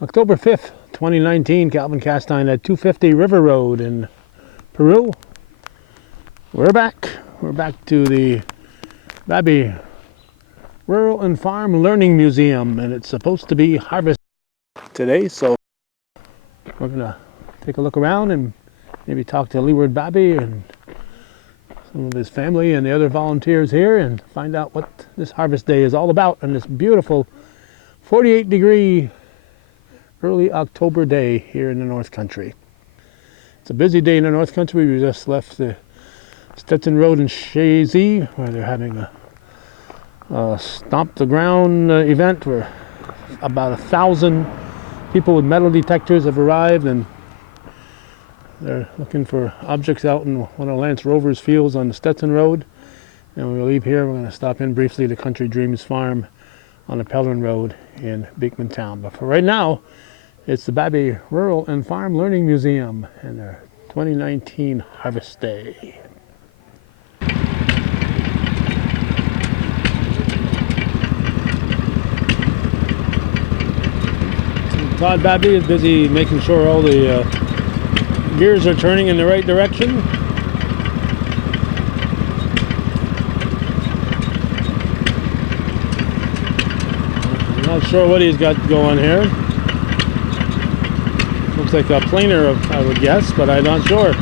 October 5th, 2019, Calvin Castine at 250 River Road in Peru. We're back. We're back to the Babbie Rural and Farm Learning Museum, and it's supposed to be harvest today, so we're gonna take a look around and maybe talk to Leeward Babbie and some of his family and the other volunteers here and find out what this harvest day is all about on this beautiful 48-degree early October day here in the North Country. It's a busy day in the North Country. We just left the Stetson Road in Shazy where they're having a stomp the ground event where about 1,000 people with metal detectors have arrived, and they're looking for objects out in one of Lance Rover's fields on the Stetson Road. And when we leave here, we're going to stop in briefly to Country Dreams Farm on the Pellerin Road in Beekman Town. But for right now, it's the Babbie Rural and Farm Learning Museum and their 2019 Harvest Day. Todd Babbie is busy making sure all the gears are turning in the right direction. I'm not sure what he's got going here. Looks like a planer, I would guess, but I'm not sure.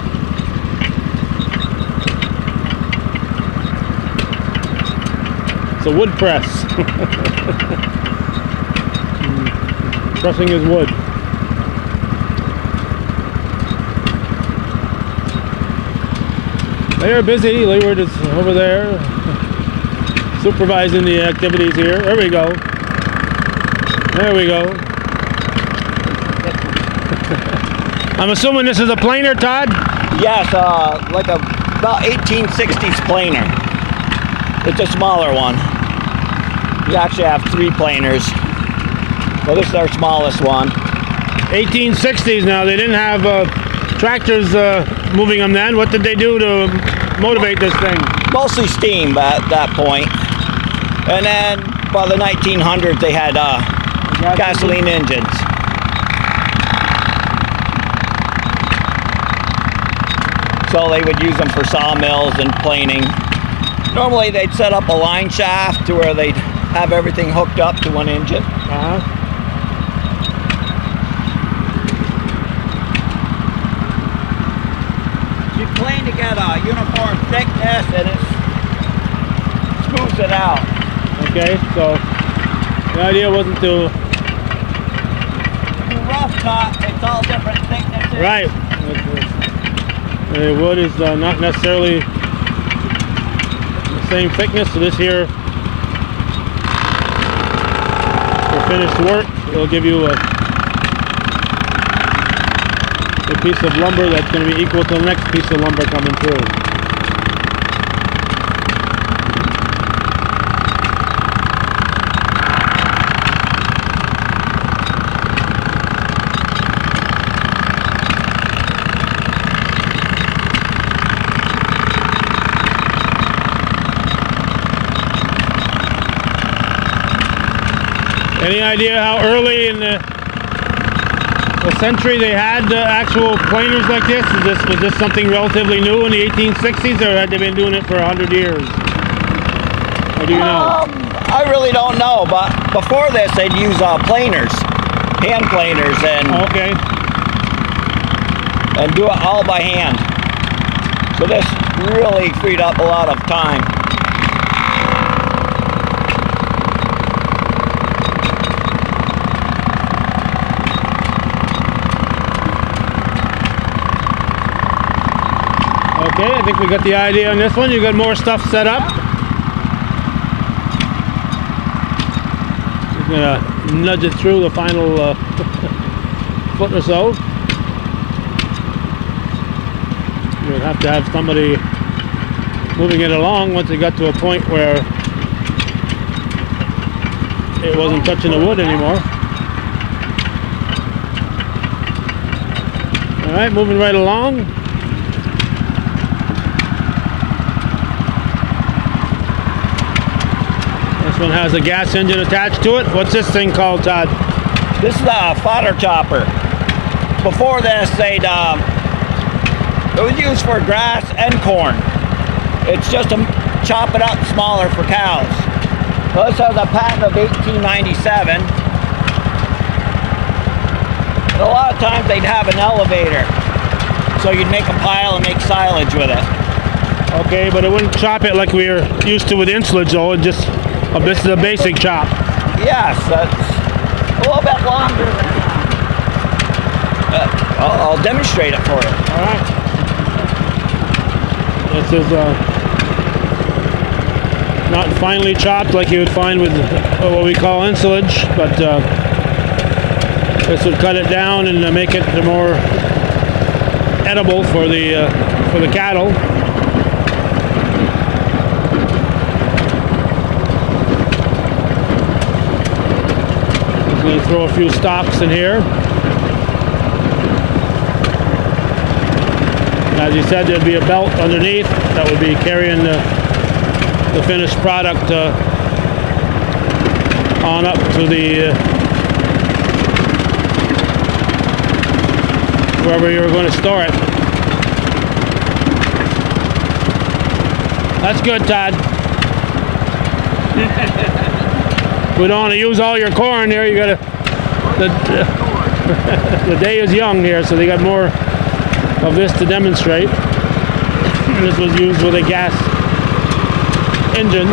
It's a wood press. Pressing his wood. They are busy. Leeward is over there supervising the activities here. There we go. There we go. I'm assuming this is a planer, Todd? Yes, like a about 1860s planer. It's a smaller one. We actually have 3 planers. So this is our smallest one. 1860s now. They didn't have tractors moving them then. What did they do to motivate this thing? Mostly steam at that point. And then by the 1900s they had gasoline engines. So they would use them for sawmills and planing. Normally they'd set up a line shaft to where they'd have everything hooked up to one engine. You plane to get a uniform thickness and it smooths it out. Okay, so the idea wasn't to... Rough cut, it's all different thicknesses. Right. The wood is not necessarily the same thickness, so this here, for finished work, it'll give you a piece of lumber that's going to be equal to the next piece of lumber coming through. Any idea how early in the century they had actual planers like this? Was this something relatively new in the 1860s, or had they been doing it for 100 years? Or do you know? I really don't know, but before this they'd use planers, hand planers, and do it all by hand. So this really freed up a lot of time. Okay, I think we got the idea on this one. You got more stuff set up. Just gonna nudge it through the final foot or so. You'd have to have somebody moving it along once it got to a point where it wasn't touching the wood anymore. All right, moving right along. This one has a gas engine attached to it. What's this thing called, Todd? This is a fodder chopper. Before this, it was used for grass and corn. It's just to chop it up smaller for cows. So this has a patent of 1897. And a lot of times they'd have an elevator, so you'd make a pile and make silage with it. Okay, but it wouldn't chop it like we were used to with insulage, though. It just this is a basic chop. Yes, that's a little bit longer than I'll demonstrate it for you. All right. This is not finely chopped like you would find with what we call insulage, but this would cut it down and make it more edible for the cattle. I'm going to throw a few stalks in here. As you said, there'd be a belt underneath that would be carrying the finished product on up to the wherever you were going to store it. That's good, Todd. We don't want to use all your corn here. You got to. The day is young here, so they got more of this to demonstrate. This was used with a gas engine.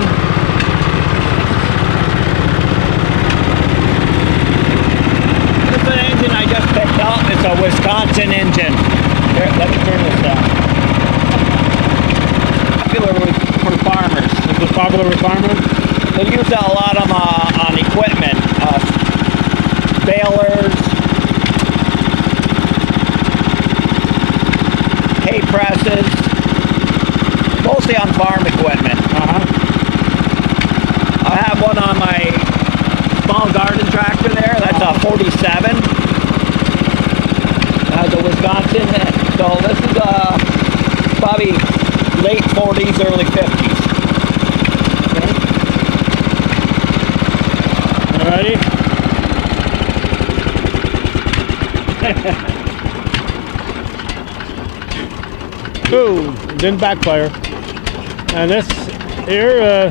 This is an engine I just picked up. It's a Wisconsin engine. Here, let me turn this down. Popular for farmers. Is it popular with farmers? They use that a lot on equipment. Balers, hay presses, mostly on farm equipment. I have one on my small garden tractor there. That's a 47. It has a Wisconsin. So this is probably late 40s, early 50s. Okay. Alrighty. Ooh, didn't backfire. And this here,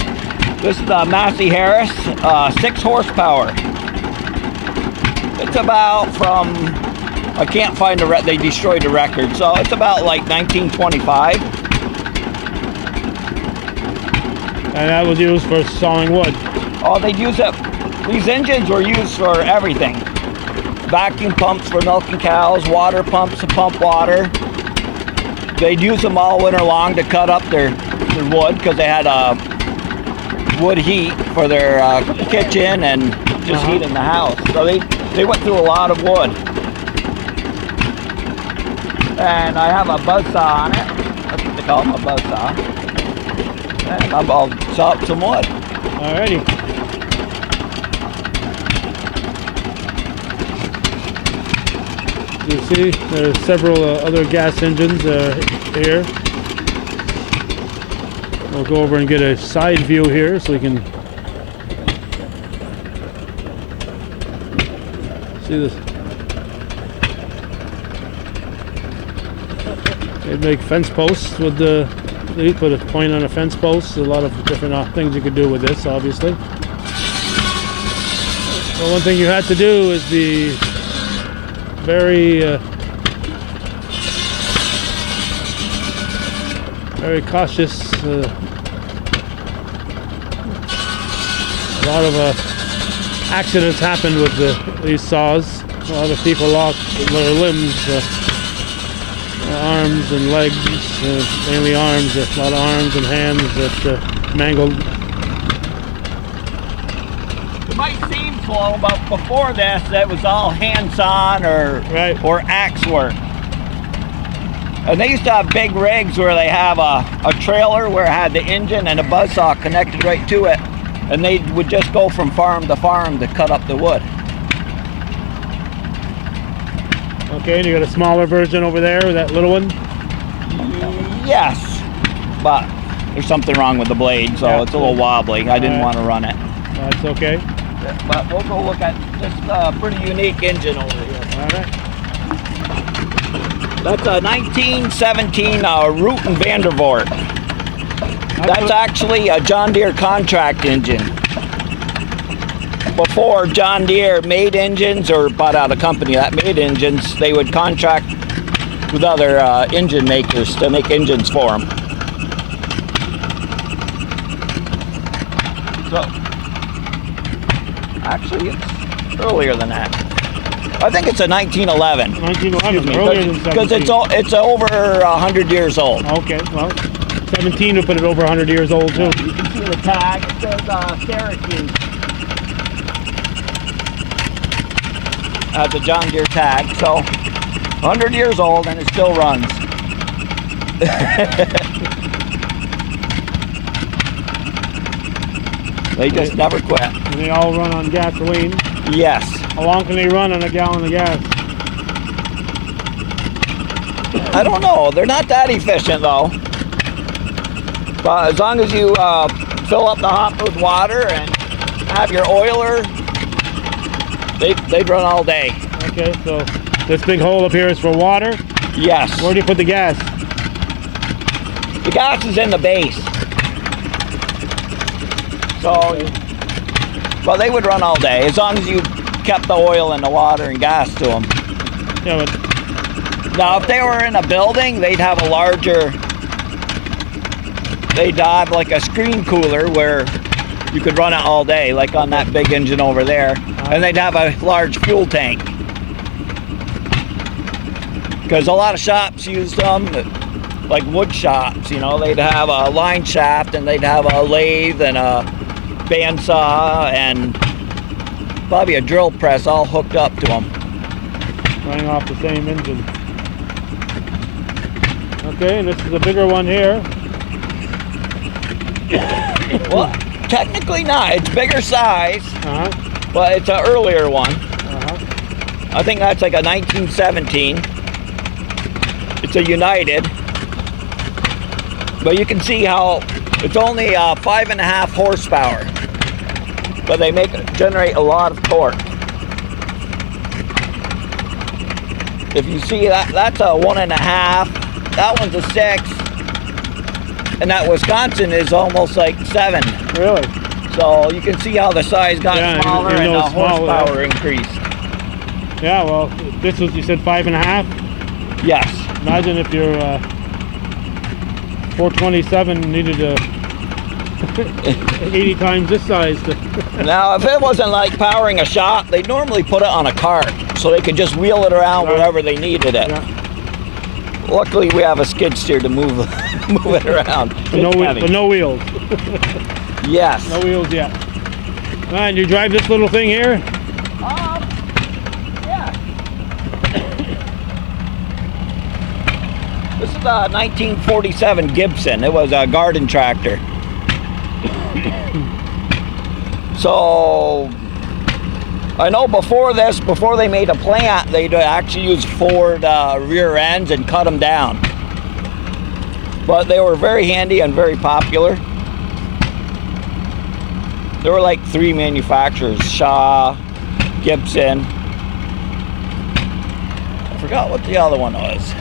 this is the Massey Harris, 6 horsepower. It's about from, I can't find they destroyed the record, so it's about like 1925. and that was used for sawing wood. Oh, they'd use it. These engines were used for everything. Vacuum pumps for milking cows, water pumps to pump water. They'd use them all winter long to cut up their wood because they had wood heat for their kitchen and just heating the house. So they went through a lot of wood. And I have a buzzsaw on it. That's what they call them, a buzzsaw. And I'll saw up some wood. Alrighty. You see, there's several other gas engines here. We'll go over and get a side view here so we can see this. They make fence posts with the. They put a point on a fence post. A lot of different things you could do with this, obviously. Well, one thing you had to do is be very cautious. A lot of accidents happened with these saws. A lot of people lost their limbs, arms and legs, mainly arms. A lot of arms and hands that mangled. It might seem slow, but before this, it was all hands-on or axe work. And they used to have big rigs where they have a trailer where it had the engine and a buzzsaw connected right to it. And they would just go from farm to farm to cut up the wood. Okay, and you got a smaller version over there, that little one? Yes, but there's something wrong with the blade, so it's a little wobbly. I didn't want to run it. That's okay. But we'll go look at this pretty unique engine over here. All right. That's a 1917 Root and Vandervoort. That's actually a John Deere contract engine. Before John Deere made engines or bought out a company that made engines, they would contract with other engine makers to make engines for them. So, actually, it's earlier than that. I think it's a 1911. 1911, earlier than 17. Because it's over 100 years old. Okay, well, 17 would put it over 100 years old too. You can see the tag. It says Syracuse. Has a John Deere tag, so 100 years old and it still runs. They just never quit. And they all run on gasoline. Yes. How long can they run on a gallon of gas? I don't know. They're not that efficient though. But as long as you fill up the hopper with water and have your oiler, they'd run all day. Okay, so this big hole up here is for water. Yes. Where do you put the gas? The gas is in the base. So, well, they would run all day as long as you kept the oil and the water and gas to them. Yeah, but Now, if they were in a building, they'd have a larger. They'd have like a screen cooler where you could run it all day, like on that big engine over there. And they'd have a large fuel tank. Because a lot of shops used them, like wood shops, you know, they'd have a line shaft and they'd have a lathe and a bandsaw and probably a drill press all hooked up to them. running off the same engine. Okay, and this is a bigger one here. Well, technically not. It's bigger size, but it's an earlier one. I think that's like a 1917. It's a United. But you can see how it's only 5.5 horsepower. But they generate a lot of torque. If you see that, that's a 1.5. That one's a 6. And that Wisconsin is almost like 7. Really? So you can see how the size got smaller and the horsepower increased. Yeah, well, this was, you said 5.5? Yes. Imagine if your 427 needed a 80 times this size. Now, if it wasn't like powering a shop, they'd normally put it on a cart so they could just wheel it around wherever they needed it. Yeah. Luckily, we have a skid steer to move it around. But no wheels. Yes. No wheels yet. All right, and you drive this little thing here? Yeah. This is a 1947 Gibson. It was a garden tractor. So, I know before they made a plant, they'd actually use Ford rear ends and cut them down. But they were very handy and very popular. There were like 3 manufacturers, Shaw, Gibson. I forgot what the other one was.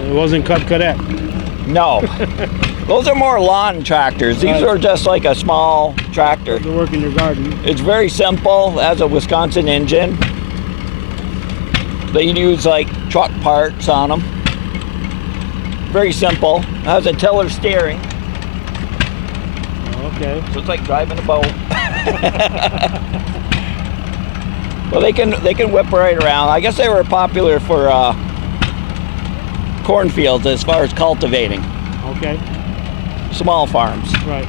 It wasn't Cadet. No. Those are more lawn tractors. These are just like a small tractor. To work in your garden. It's very simple. It has a Wisconsin engine. They use like truck parts on them. Very simple. It has a tiller steering. Okay. So it's like driving a boat. Well, they can whip right around. I guess they were popular for cornfields as far as cultivating. Okay. Small farms. Right.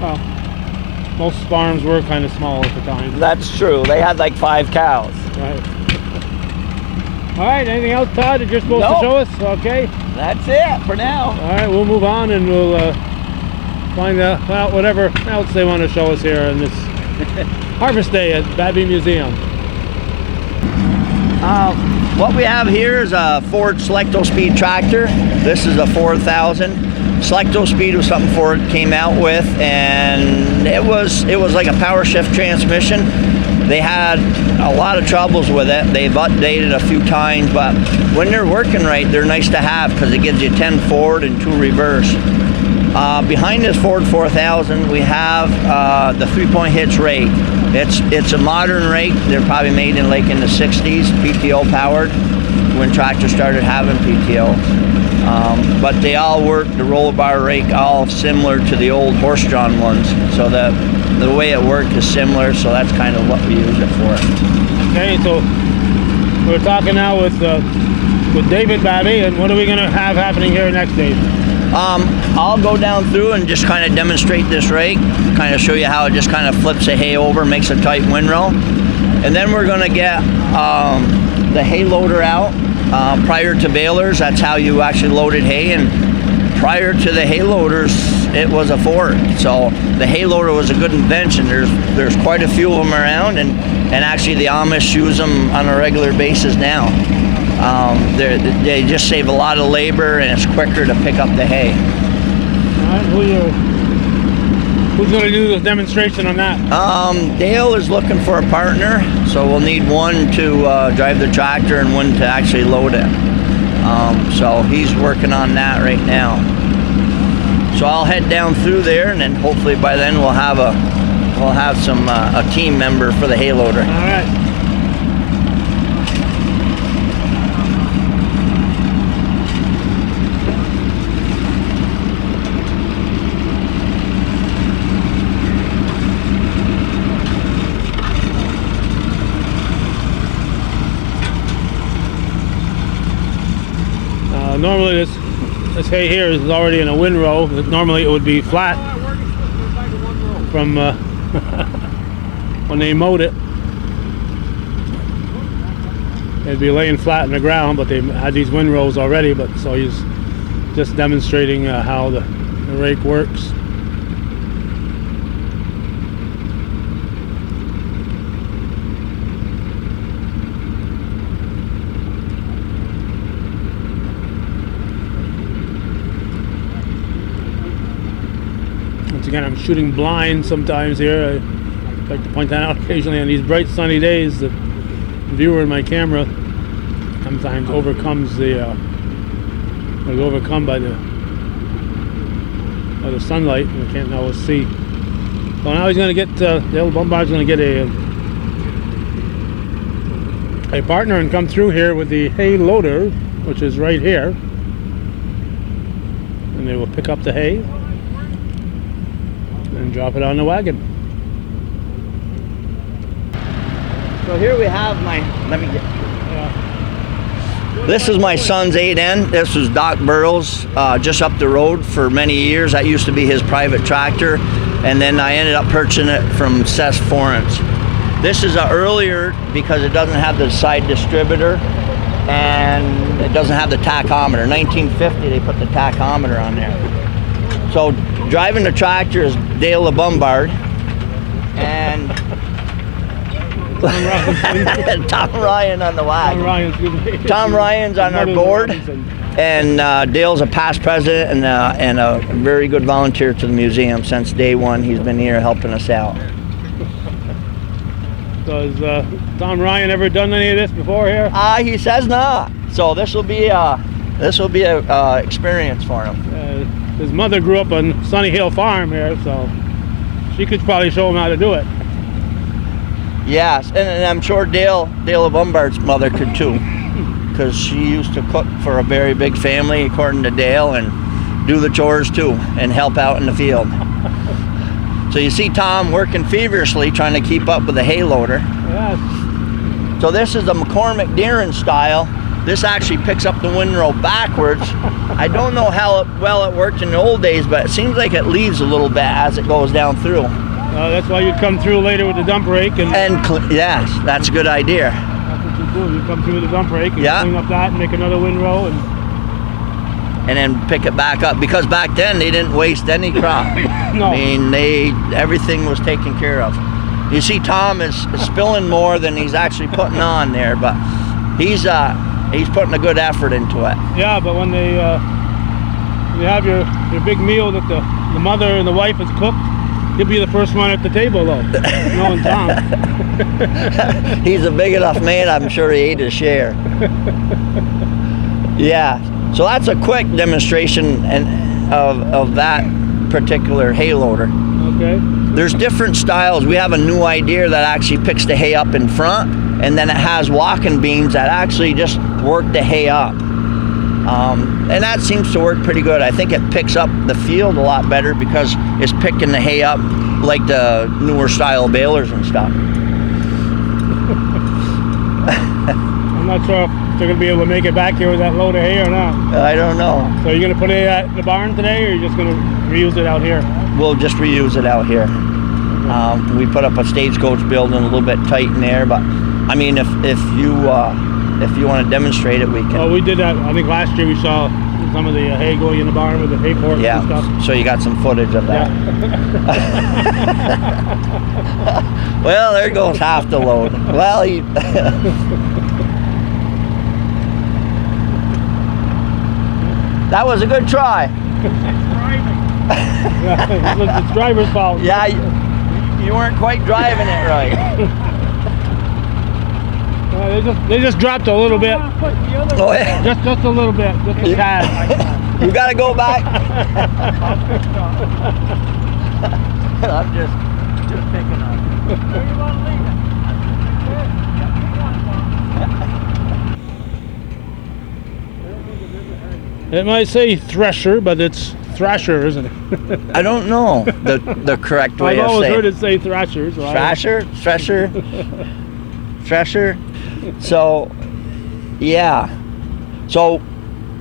Well, most farms were kind of small at the time. That's true. They had like 5 cows. Right. All right, anything else, Todd, that you're supposed to show us? Okay. That's it for now. All right, we'll move on and we'll find out whatever else they want to show us here on this Harvest Day at Babbie Museum. What we have here is a Ford Selecto Speed tractor. This is a 4000. Selecto Speed was something Ford came out with, and it was like a power shift transmission. They had a lot of troubles with it. They've updated a few times, but when they're working right, they're nice to have because it gives you 10 forward and 2 reverse. Behind this Ford 4000, we have the 3-point hitch rake. It's a modern rake. They're probably made in the 60s, PTO powered, when tractors started having PTO. But they all work, the roller bar rake, all similar to the old horse-drawn ones. So the way it worked is similar, so that's kind of what we use it for. Okay, so we're talking now with David Babbie, and what are we going to have happening here next, Dave? I'll go down through and just kind of demonstrate this rake, kind of show you how it just kind of flips the hay over, makes a tight windrow. And then we're going to get the hay loader out prior to balers. That's how you actually loaded hay. And prior to the hay loaders, it was a Ford. So the hay loader was a good invention. There's quite a few of them around, and actually the Amish use them on a regular basis now. They just save a lot of labor, and it's quicker to pick up the hay. All right, who's going to do the demonstration on that? Dale is looking for a partner, so we'll need one to drive the tractor and one to actually load it. So he's working on that right now. So I'll head down through there, and then hopefully by then we'll have a team member for the hay loader. All right. Normally this hay here is already in a windrow. Normally it would be flat from when they mowed it. It'd be laying flat in the ground, but they had these windrows already. But so he's just demonstrating how the rake works. Once again, I'm shooting blind sometimes here. I like to point that out occasionally. On these bright sunny days, the viewer in my camera sometimes overcomes is overcome by the sunlight, and we can't always see. So now he's going to get Dale Bombard's going to get a partner and come through here with the hay loader, which is right here, and they will pick up the hay and drop it on the wagon. So here we have this is my son's 8N. This was Doc Burrow's just up the road for many years. That used to be his private tractor, and then I ended up purchasing it from Seth Forens. This is earlier because it doesn't have the side distributor and it doesn't have the tachometer. 1950 they put the tachometer on there. So driving the tractor is Dale Bombard and Tom Ryan on the wagon. Tom Ryan's on our board, and Dale's a past president and a very good volunteer to the museum since day one. He's been here helping us out. So has Tom Ryan ever done any of this before here? He says not. So this will be a experience for him. His mother grew up on Sunny Hill Farm here, so she could probably show him how to do it. Yes, and I'm sure Dale Bombard's mother could too, because she used to cook for a very big family, according to Dale, and do the chores too, and help out in the field. So you see Tom working feverishly trying to keep up with the hay loader. Yes. So this is a McCormick Deeren style. This actually picks up the windrow backwards. I don't know how well it worked in the old days, but it seems like it leaves a little bit as it goes down through. That's why you'd come through later with the dump rake. Yes, that's a good idea. That's what you do. You come through with the dump rake and clean up that and make another windrow. And then pick it back up. Because back then they didn't waste any crop. No. I mean, everything was taken care of. You see Tom is spilling more than he's actually putting on there, but he's putting a good effort into it. Yeah, but when they you have your big meal that the mother and the wife has cooked, you'll be the first one at the table, though. Knowing Tom. He's a big enough man, I'm sure he ate his share. Yeah, so that's a quick demonstration of that particular hay loader. Okay. There's different styles. We have a new idea that actually picks the hay up in front, and then it has walking beams that actually just work the hay up. And that seems to work pretty good. I think it picks up the field a lot better because it's picking the hay up like the newer style balers and stuff. I'm not sure if they're going to be able to make it back here with that load of hay or not. I don't know. So you're going to put it at the barn today, or you're just going to reuse it out here? We'll just reuse it out here. We put up a stagecoach building a little bit tight in there, but I mean, if you want to demonstrate it, we can. Well, we did that. I think last year we saw some of the hay going in the barn with the hay forks and stuff. So you got some footage of that. Yeah. Well, there goes half the load. Well, that was a good try. Yeah, it's driver's fault. Yeah, you weren't quite driving it right. They just dropped a little bit. Oh, yeah. Just a little bit, just a tad. You gotta go back. I'm just picking on. Where you want to leave it? It might say Thresher, but it's Thrasher, isn't it? I don't know the correct way I've of always saying heard it say Thrasher. So Thresher. So, yeah. So,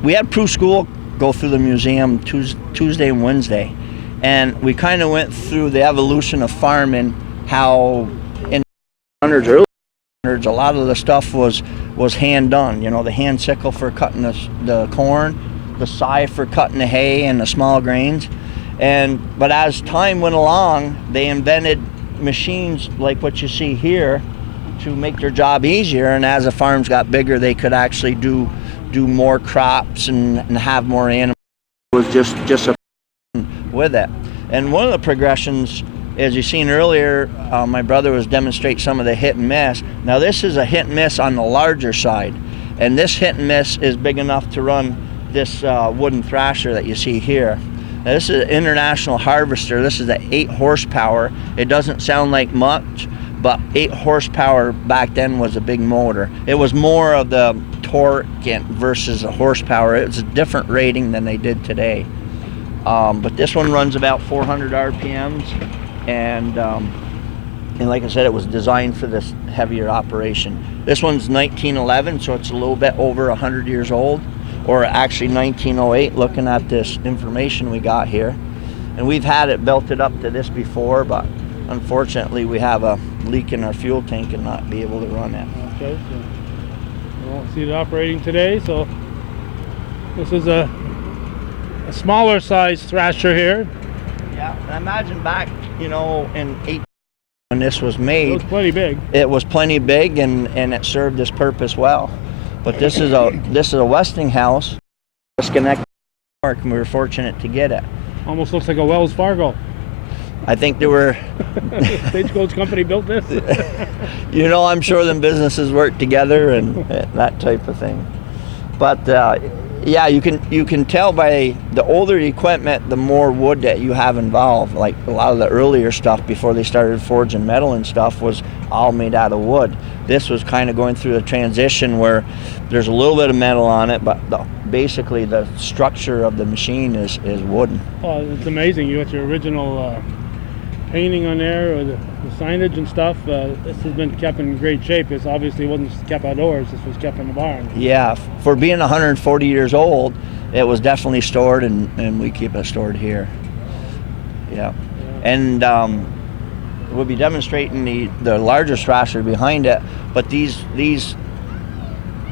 we had Prue School go through the museum Tuesday and Wednesday, and we kind of went through the evolution of farming, how in the early hundreds, a lot of the stuff was hand done. You know, the hand sickle for cutting the corn, the scythe for cutting the hay and the small grains. But as time went along, they invented machines like what you see here to make their job easier, and as the farms got bigger, they could actually do more crops and have more animals. It was just a with it. And one of the progressions, as you seen earlier, my brother was demonstrating some of the hit and miss. Now this is a hit and miss on the larger side, and this hit and miss is big enough to run this wooden thrasher that you see here. Now this is an international harvester. This is the 8 horsepower. It doesn't sound like much, but 8 horsepower back then was a big motor. It was more of the torque versus the horsepower. It was a different rating than they did today. But this one runs about 400 RPMs, and like I said, it was designed for this heavier operation. This one's 1911, so it's a little bit over 100 years old, or actually 1908, looking at this information we got here. And we've had it belted up to this before, but unfortunately we have a leak in our fuel tank and not be able to run it. Okay, so we won't see it operating today. So this is a smaller size thrasher here. Yeah, and imagine back, in 18 when this was made. It was plenty big. It was plenty big, and it served its purpose well. But this is a Westinghouse, disconnected, and we were fortunate to get it. Almost looks like a Wells Fargo. I think they were. Stagecoach company built this. I'm sure them businesses work together and that type of thing. But yeah, you can tell by the older equipment, the more wood that you have involved. Like a lot of the earlier stuff before they started forging metal and stuff was all made out of wood. This was kind of going through a transition where there's a little bit of metal on it, but basically the structure of the machine is wooden. Oh, it's amazing. You got your original painting on there, or the signage and stuff. This has been kept in great shape. This obviously wasn't kept outdoors. This was kept in the barn. Yeah, for being 140 years old, it was definitely stored, and we keep it stored here. Yeah. And we'll be demonstrating the larger thrasher behind it, but these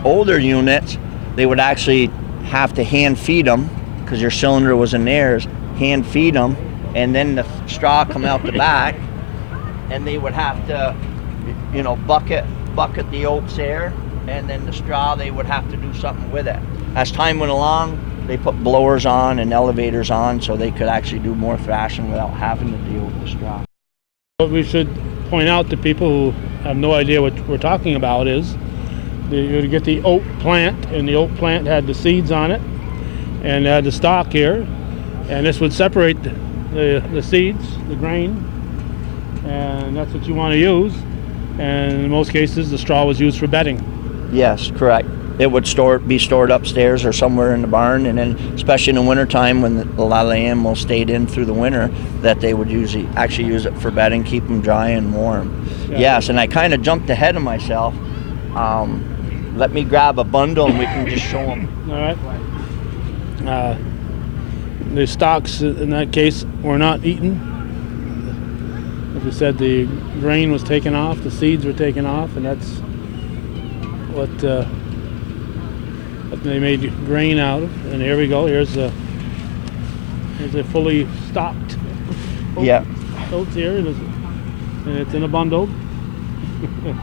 older units, they would actually have to hand feed them, because your cylinder was in theirs, hand feed them, and then the straw come out the back, and they would have to, bucket the oats there, and then the straw, they would have to do something with it. As time went along, they put blowers on and elevators on so they could actually do more thrashing without having to deal with the straw. What we should point out to people who have no idea what we're talking about is you get the oat plant, and the oat plant had the seeds on it and had the stalk here, and this would separate the seeds, the grain, and that's what you want to use. And in most cases the straw was used for bedding. Yes, correct. It would be stored upstairs or somewhere in the barn, and then especially in the wintertime when a lot of the animals stayed in through the winter, that they would actually use it for bedding, keep them dry and warm. Yeah. Yes, and I kind of jumped ahead of myself. Let me grab a bundle and we can just show them. All right. The stalks in that case were not eaten. As we said, the grain was taken off, the seeds were taken off, and that's what they made grain out of. And here we go. Here's a fully stocked oats here, and it's in a bundle.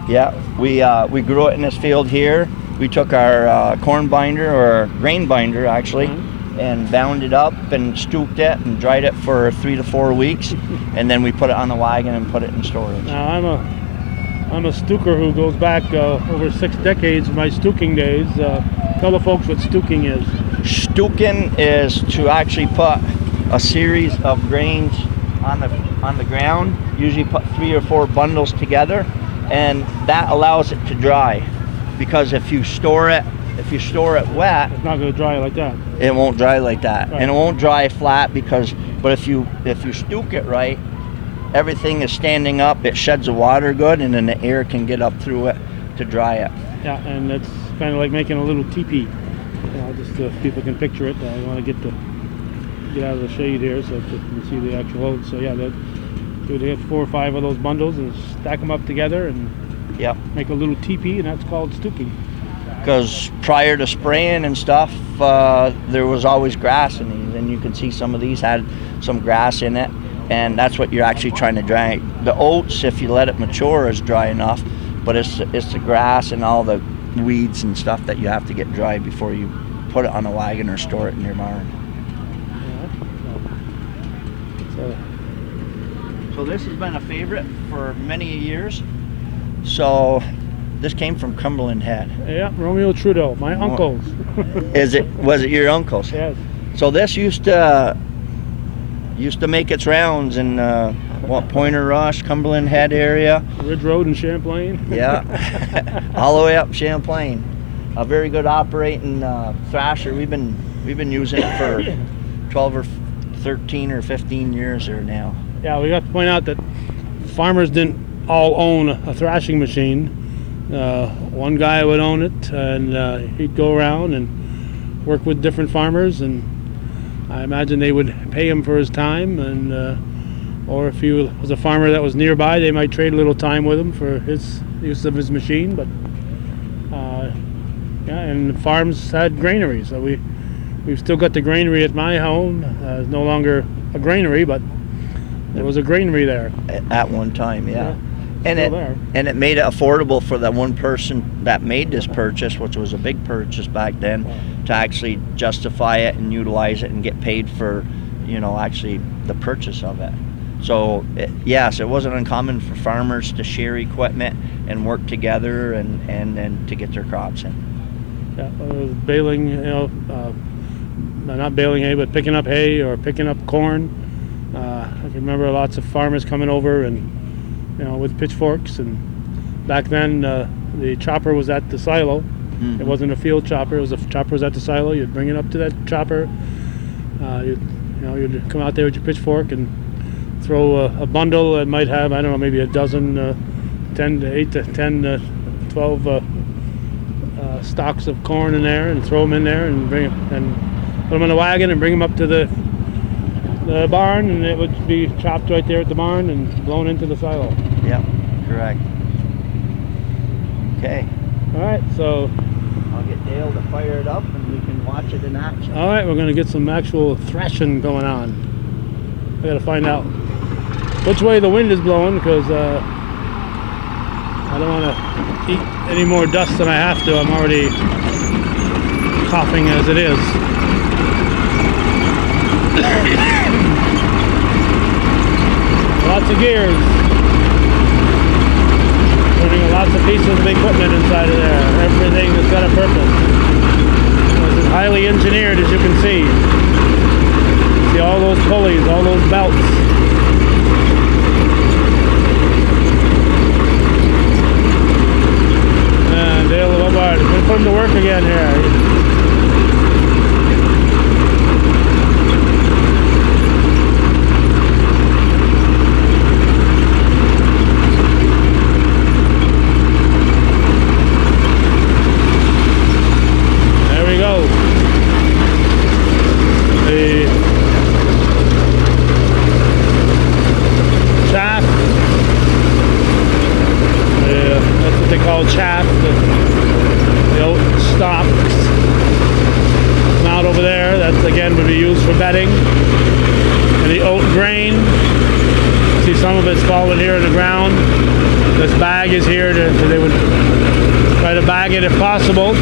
Yeah, we grew it in this field here. We took our corn binder, or grain binder actually, and bound it up and stooped it and dried it for 3 to 4 weeks, and then we put it on the wagon and put it in storage. Now I'm a stooker who goes back over 6 decades of my stooking days. Tell the folks what stooking is. Stooking is to actually put a series of grains on the ground. Usually put 3 or 4 bundles together, and that allows it to dry. Because if you store it wet, it's not going to dry like that. It won't dry like that, right. And it won't dry flat but if you stook it right, everything is standing up. It sheds the water good, and then the air can get up through it to dry it. Yeah, and it's kind of like making a little teepee. Just so people can picture it. I want to get out of the shade here so that you can see the actual oats. So yeah, you would get 4 or 5 of those bundles and stack them up together and make a little teepee, and that's called stooking. Because prior to spraying and stuff, there was always grass in these, and you can see some of these had some grass in it, and that's what you're actually trying to dry. The oats, if you let it mature, is dry enough, but it's the grass and all the weeds and stuff that you have to get dry before you put it on a wagon or store it in your barn. So this has been a favorite for many years. So this came from Cumberland Head. Yeah, Romeo Trudeau, my uncle's. Was it your uncle's? Yes. So this used to make its rounds in Pointer Rush, Cumberland Head area. Ridge Road in Champlain. Yeah, all the way up Champlain. A very good operating thrasher. We've been using it for 12 or 13 or 15 years there now. Yeah, we got to point out that farmers didn't all own a thrashing machine. One guy would own it, and he'd go around and work with different farmers, and I imagine they would pay him for his time, and or if he was a farmer that was nearby, they might trade a little time with him for his use of his machine. But yeah, and the farms had granaries, so we've still got the granary at my home. It's no longer a granary, but there was a granary there at one time. Yeah. And it made it affordable for that one person that made this purchase, which was a big purchase back then, to actually justify it and utilize it and get paid for, actually the purchase of it. So yes, it wasn't uncommon for farmers to share equipment and work together and to get their crops in. Yeah, baling, not baling hay, but picking up hay or picking up corn. I can remember lots of farmers coming over and with pitchforks, and back then the chopper was at the silo. Mm-hmm. It wasn't a field chopper. The chopper was at the silo. You'd bring it up to that chopper. You'd come out there with your pitchfork and throw a bundle that might have, I don't know, maybe a dozen, 8 to 10, 12 stalks of corn in there, and throw them in there and put them in a wagon and bring them up to the barn, and it would be chopped right there at the barn and blown into the silo. Yep, correct. Okay. All right, so I'll get Dale to fire it up and we can watch it in action. All right, we're going to get some actual threshing going on. I got to find out which way the wind is blowing, because I don't want to eat any more dust than I have to. I'm already coughing as it is. Lots of gears. Putting lots of pieces of equipment inside of there. Everything has got a purpose. It's highly engineered, as you can see. See all those pulleys, all those belts. And Dale Lombard, we're gonna put him to work again here. Chaff, the oat stalks. Out over there, that again would be used for bedding. And the oat grain, see some of it's fallen here in the ground. This bag is here so they would try to bag it if possible.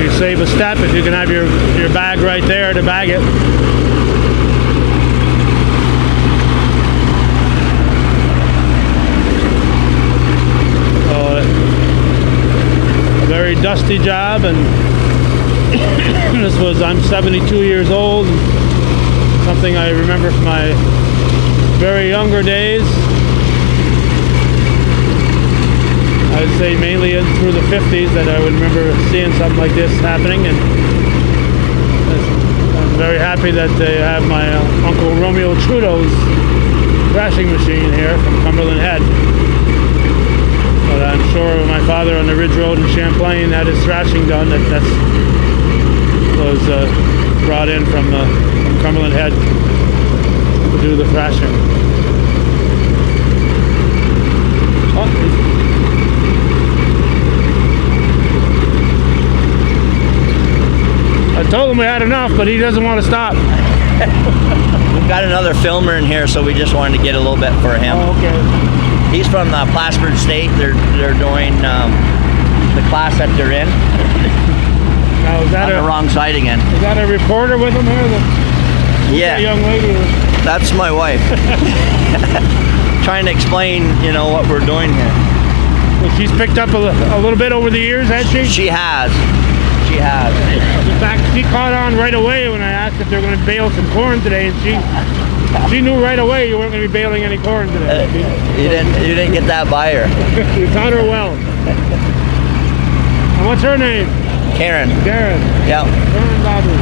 You save a step if you can have your bag right there to bag it. Very dusty job, and I'm 72 years old, something I remember from my very younger days. I would say mainly through the 50s that I would remember seeing something like this happening, and I'm very happy that they have my Uncle Romeo Trudeau's threshing machine here from Cumberland Head. But I'm sure my father on the Ridge Road in Champlain had his thrashing done. That was brought in from Cumberland Head to do the thrashing. Oh. I told him we had enough, but he doesn't want to stop. We've got another filmer in here, so we just wanted to get a little bit for him. Oh, okay. He's from Plattsburgh State. They're doing the class that they're in. Now, is that on the wrong side again. Is that a reporter with him here? Yeah. A young lady. That's my wife. Trying to explain, what we're doing here. Well, she's picked up a little bit over the years, has she? She has. She has. In fact, she caught on right away when I asked if they were going to bale some corn today, and she knew right away you weren't going to be baling any corn today. You didn't get that by her. You taught her well. And what's her name? Karen. Karen. Yeah. Karen Babbie.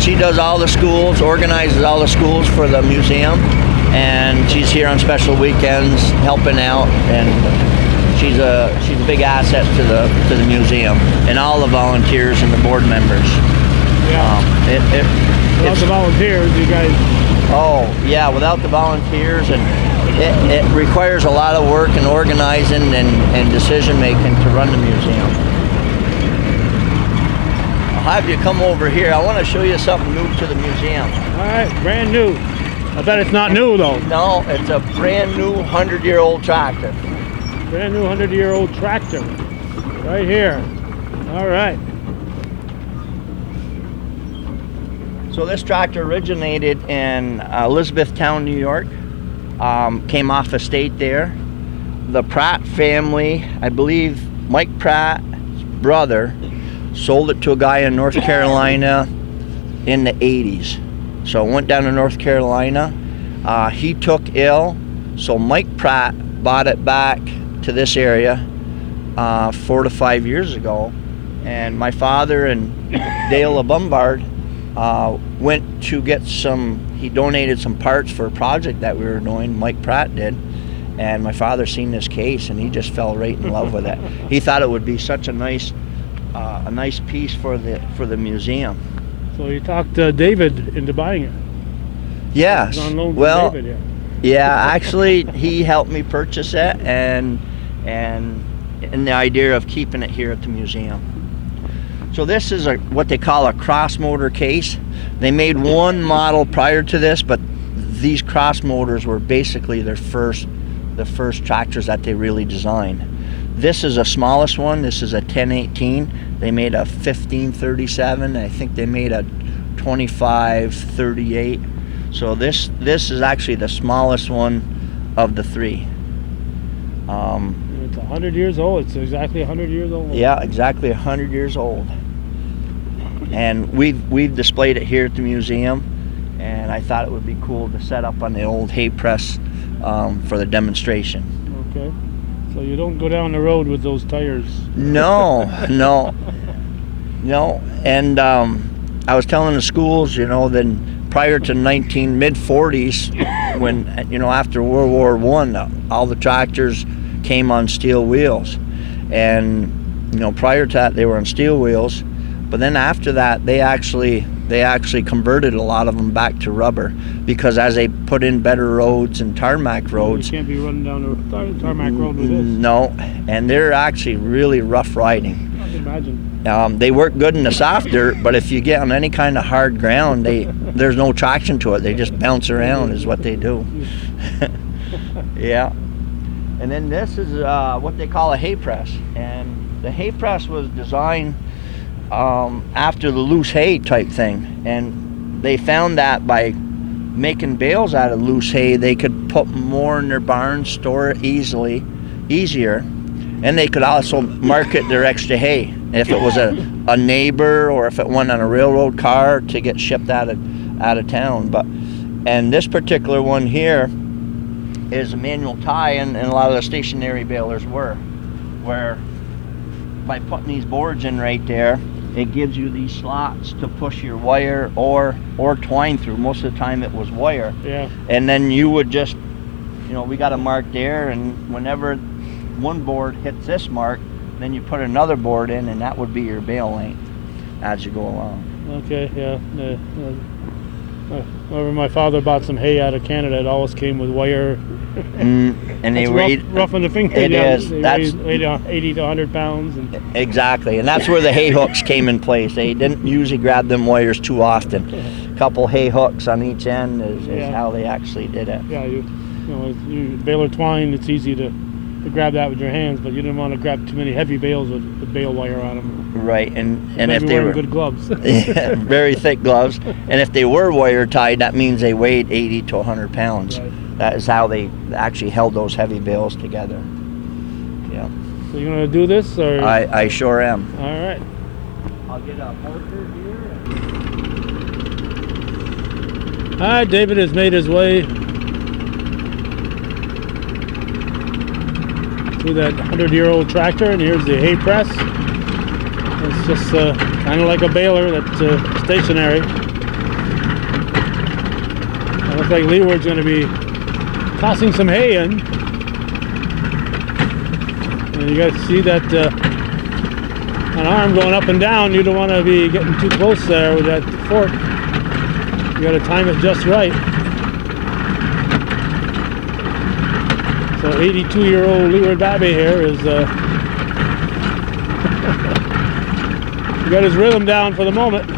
She does all the schools, organizes all the schools for the museum, and she's here on special weekends helping out, and she's a big asset to the museum and all the volunteers and the board members. Yeah. Without the volunteers, you guys. Oh yeah, without the volunteers, and it requires a lot of work and organizing and decision making to run the museum. I'll have you come over here. I want to show you something new to the museum. All right, brand new. I bet it's not new though. No, it's a brand new 100-year-old tractor. Brand new 100-year-old tractor, right here. All right. So this tractor originated in Elizabethtown, New York. Came off estate there. The Pratt family, I believe Mike Pratt's brother, sold it to a guy in North Carolina in the 80s. So went down to North Carolina. He took ill, so Mike Pratt bought it back to this area 4 to 5 years ago. And my father and Dale Lombard went to get he donated some parts for a project that we were doing, Mike Pratt did, and my father seen this case and he just fell right in love with it. He thought it would be such a nice piece for the museum. So you talked David into buying it? Yes. On loan Well, from David, yeah, actually he helped me purchase it and the idea of keeping it here at the museum. So this is what they call a cross motor case. They made one model prior to this, but these cross motors were basically the first tractors that they really designed. This is the smallest one. This is a 1018. They made a 1537. I think they made a 2538. So this is actually the smallest one of the three. It's 100 years old. It's exactly 100 years old. Yeah, exactly 100 years old. And we've displayed it here at the museum, and I thought it would be cool to set up on the old hay press for the demonstration. Okay. So you don't go down the road with those tires. No. And I was telling the schools, then prior to mid-40s, when, after World War I, all the tractors came on steel wheels. And, prior to that, they were on steel wheels. But then after that, they actually converted a lot of them back to rubber, because as they put in better roads and tarmac roads, you can't be running down the tarmac road with this. No, and they're actually really rough riding. I can imagine. They work good in the soft dirt, but if you get on any kind of hard ground, there's no traction to it. They just bounce around is what they do. Yeah. And then this is what they call a hay press. And the hay press was designed after the loose hay type thing. And they found that by making bales out of loose hay, they could put more in their barns, store it easier. And they could also market their extra hay. If it was a neighbor, or if it went on a railroad car to get shipped out of town. And this particular one here is a manual tie, and a lot of the stationary balers were, where by putting these boards in right there, it gives you these slots to push your wire or twine through. Most of the time it was wire. Yeah. And then you would just, we got a mark there, and whenever one board hits this mark, then you put another board in, and that would be your bale length as you go along. Okay, yeah. Whenever my father bought some hay out of Canada, it always came with wire. And they weighed rough on the finger. It is. That's 80 to 100 pounds. And exactly, and that's where the hay hooks came in place. They didn't usually grab them wires too often. A couple hay hooks on each end is how they actually did it. Yeah, you baler twine. It's easy to grab that with your hands, but you didn't want to grab too many heavy bales with bale wire on them. Right, and if they were good gloves, very thick gloves, and if they were wire tied, that means they weighed 80 to 100 pounds. Right. That is how they actually held those heavy bales together. Yeah. So you gonna do this, or? I sure am. All right. I'll get a marker here. All right, David has made his way through that 100-year-old tractor, and here's the hay press. It's just kind of like a baler that's stationary. It looks like Leeward's going to be tossing some hay in. And you guys see that an arm going up and down. You don't want to be getting too close there with that fork. You got to time it just right. So 82-year-old Leeward Babbie here is got his rhythm down for the moment.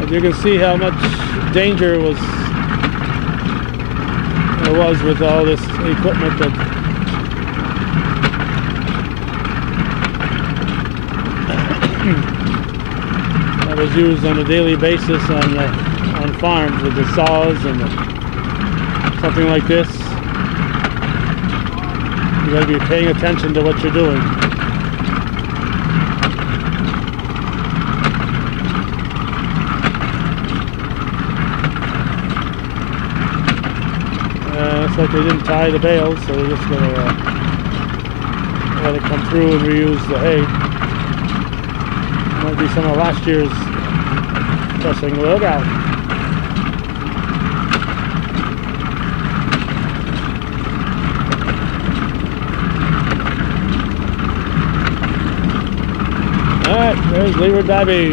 As you can see how much danger there was with all this equipment that was used on a daily basis on farms with the saws and something like this. You got to be paying attention to what you're doing. Looks like they didn't tie the bales, so they're just going to let it come through and reuse the hay. Might be some of last year's Threshing. Look out. Alright, there's Leeward Babbie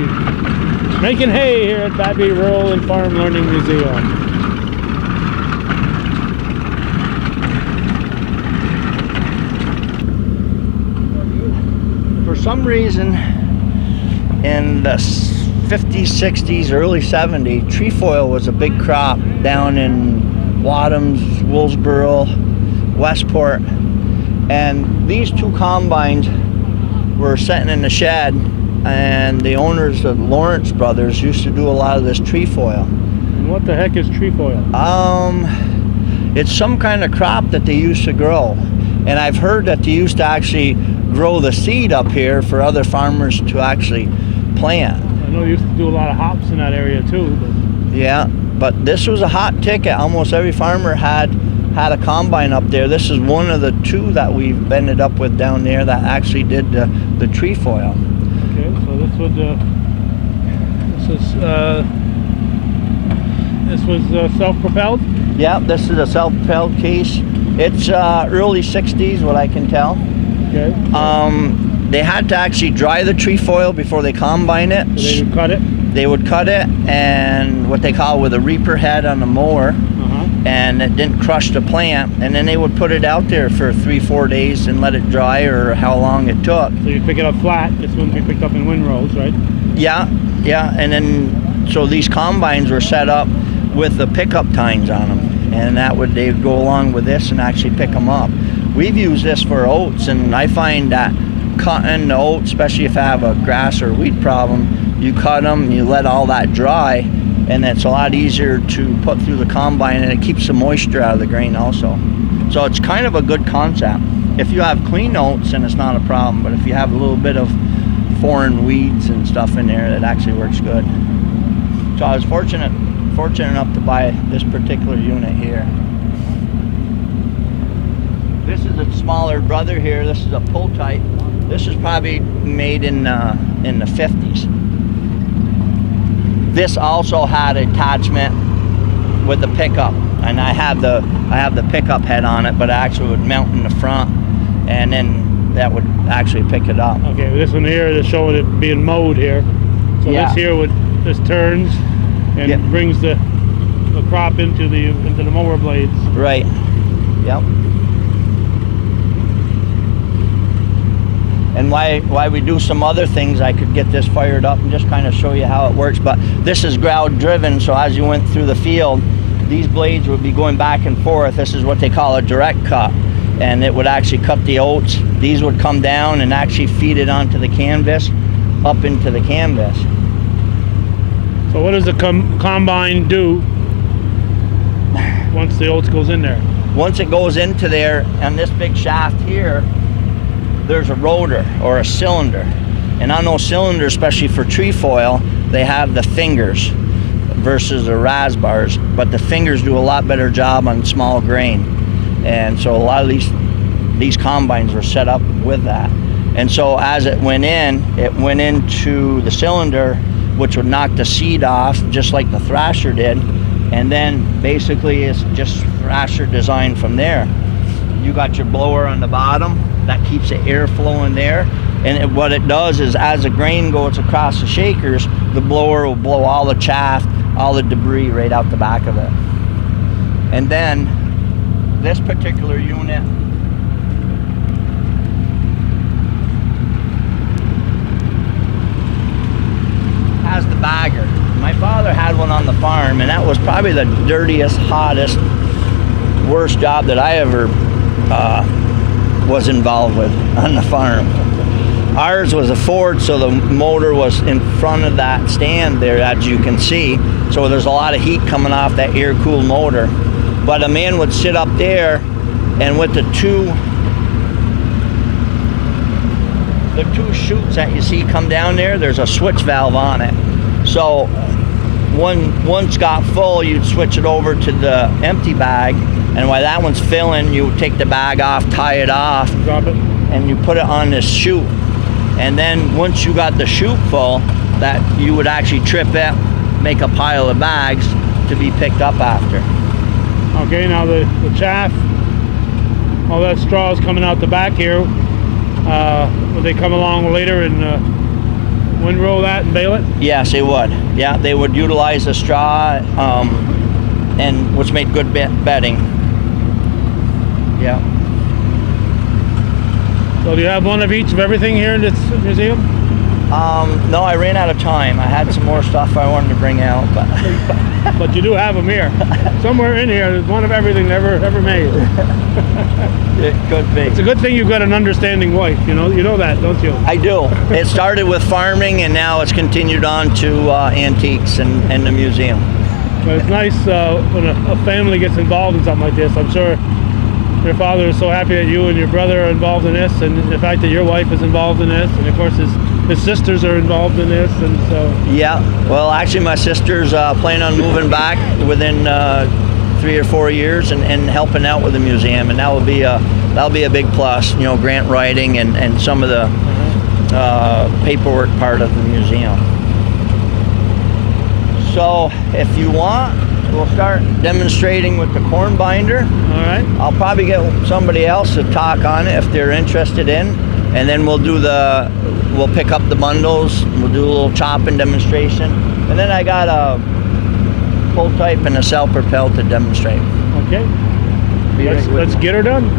making hay here at Babbie Rural and Farm Learning Museum. For some reason, in the 50s, 60s, early 70s, trefoil was a big crop down in Wadhams, Woolsboro, Westport, And these two combines were sitting in the shed, and the owners, the Lawrence brothers, used to do a lot of this trefoil. And what the heck is trefoil? It's some kind of crop that they used to grow. And I've heard that they used to actually grow the seed up here for other farmers to actually plant. I know they used to do a lot of hops in that area too. But... Yeah, but this was a hot ticket. Almost every farmer had a combine up there. This is one of the two that we've ended up with down there that actually did the trefoil. Okay, so this was self-propelled? Yeah, this is a self-propelled case. It's early 60s, what I can tell. Okay. They had to actually dry the trefoil before they combine it. So they would cut it? They would cut it, and what they call with a reaper head on the mower, and it didn't crush the plant, and then they would put it out there for 3-4 days and let it dry, or how long it took. So you pick it up flat. This wouldn't be picked up in windrows, right? Yeah, and then so these combines were set up with the pickup tines on them, and they would go along with this and actually pick them up. We've used this for oats, and I find that cutting the oats, especially if I have a grass or weed problem, you cut them, you let all that dry, and it's a lot easier to put through the combine, and it keeps the moisture out of the grain also. So it's kind of a good concept. If you have clean oats, then it's not a problem, but if you have a little bit of foreign weeds and stuff in there, it actually works good. So I was fortunate enough to buy this particular unit here. This is a smaller brother here. This is a pull type. This is probably made in the 50s. This also had attachment with the pickup, and I have the pickup head on it, but I actually would mount in the front, and then that would actually pick it up. Okay, this one here is showing it being mowed here. So Yeah. this turns and brings the crop into the mower blades. Right. Yep. And why we do some other things, I could get this fired up and just kind of show you how it works. But this is ground driven, so as you went through the field, these blades would be going back and forth. This is what they call a direct cut, and it would actually cut the oats. These would come down and actually feed it onto the canvas, up into the canvas. So what does the combine do once the oats goes in there? Once it goes into there, on this big shaft here, there's a rotor or a cylinder. And on those cylinders, especially for trefoil, they have the fingers versus the ras bars. But the fingers do a lot better job on small grain. And so a lot of these combines were set up with that. And so as it went into the cylinder, which would knock the seed off, just like the Thrasher did. And then basically it's just Thrasher design from there. You got your blower on the bottom that keeps the air flowing there, and what it does is as the grain goes across the shakers, the blower will blow all the chaff, all the debris right out the back of it. And then this particular unit has the bagger. My father had one on the farm, and that was probably the dirtiest, hottest, worst job that I ever was involved with on the farm. Ours was a Ford, so the motor was in front of that stand there, as you can see. So there's a lot of heat coming off that air-cooled motor. But a man would sit up there, and with the two chutes that you see come down there, there's a switch valve on it. So once got full, you'd switch it over to the empty bag, and while that one's filling, you would take the bag off, tie it off, drop it, and you put it on this chute. And then once you got the chute full, that you would actually trip it, make a pile of bags to be picked up after. Okay, now the chaff, all that straw is coming out the back here. Would they come along later and windrow that and bale it? Yes, they would. Yeah, they would utilize the straw, and which made good bedding. Yeah. So do you have one of each of everything here in this museum? No, I ran out of time. I had some more stuff I wanted to bring out, but But you do have them here. Somewhere in here, there's one of everything ever made. it could be. It's a good thing you've got an understanding wife. You know that, don't you? I do. It started with farming, and now it's continued on to antiques and the museum. But it's nice when a family gets involved in something like this. I'm sure your father is so happy that you and your brother are involved in this, and the fact that your wife is involved in this, and of course his sisters are involved in this, and so. Yeah. Well, actually, my sister's planning on moving back within 3 or 4 years and helping out with the museum, and that'll be a big plus. You know, grant writing and some of the paperwork part of the museum. So, if you want, we'll start demonstrating with the corn binder. All right. I'll probably get somebody else to talk on it if they're interested in, and then we'll pick up the bundles. We'll do a little chopping demonstration, and then I got a pull type and a self-propel to demonstrate. Okay. Let's get her done.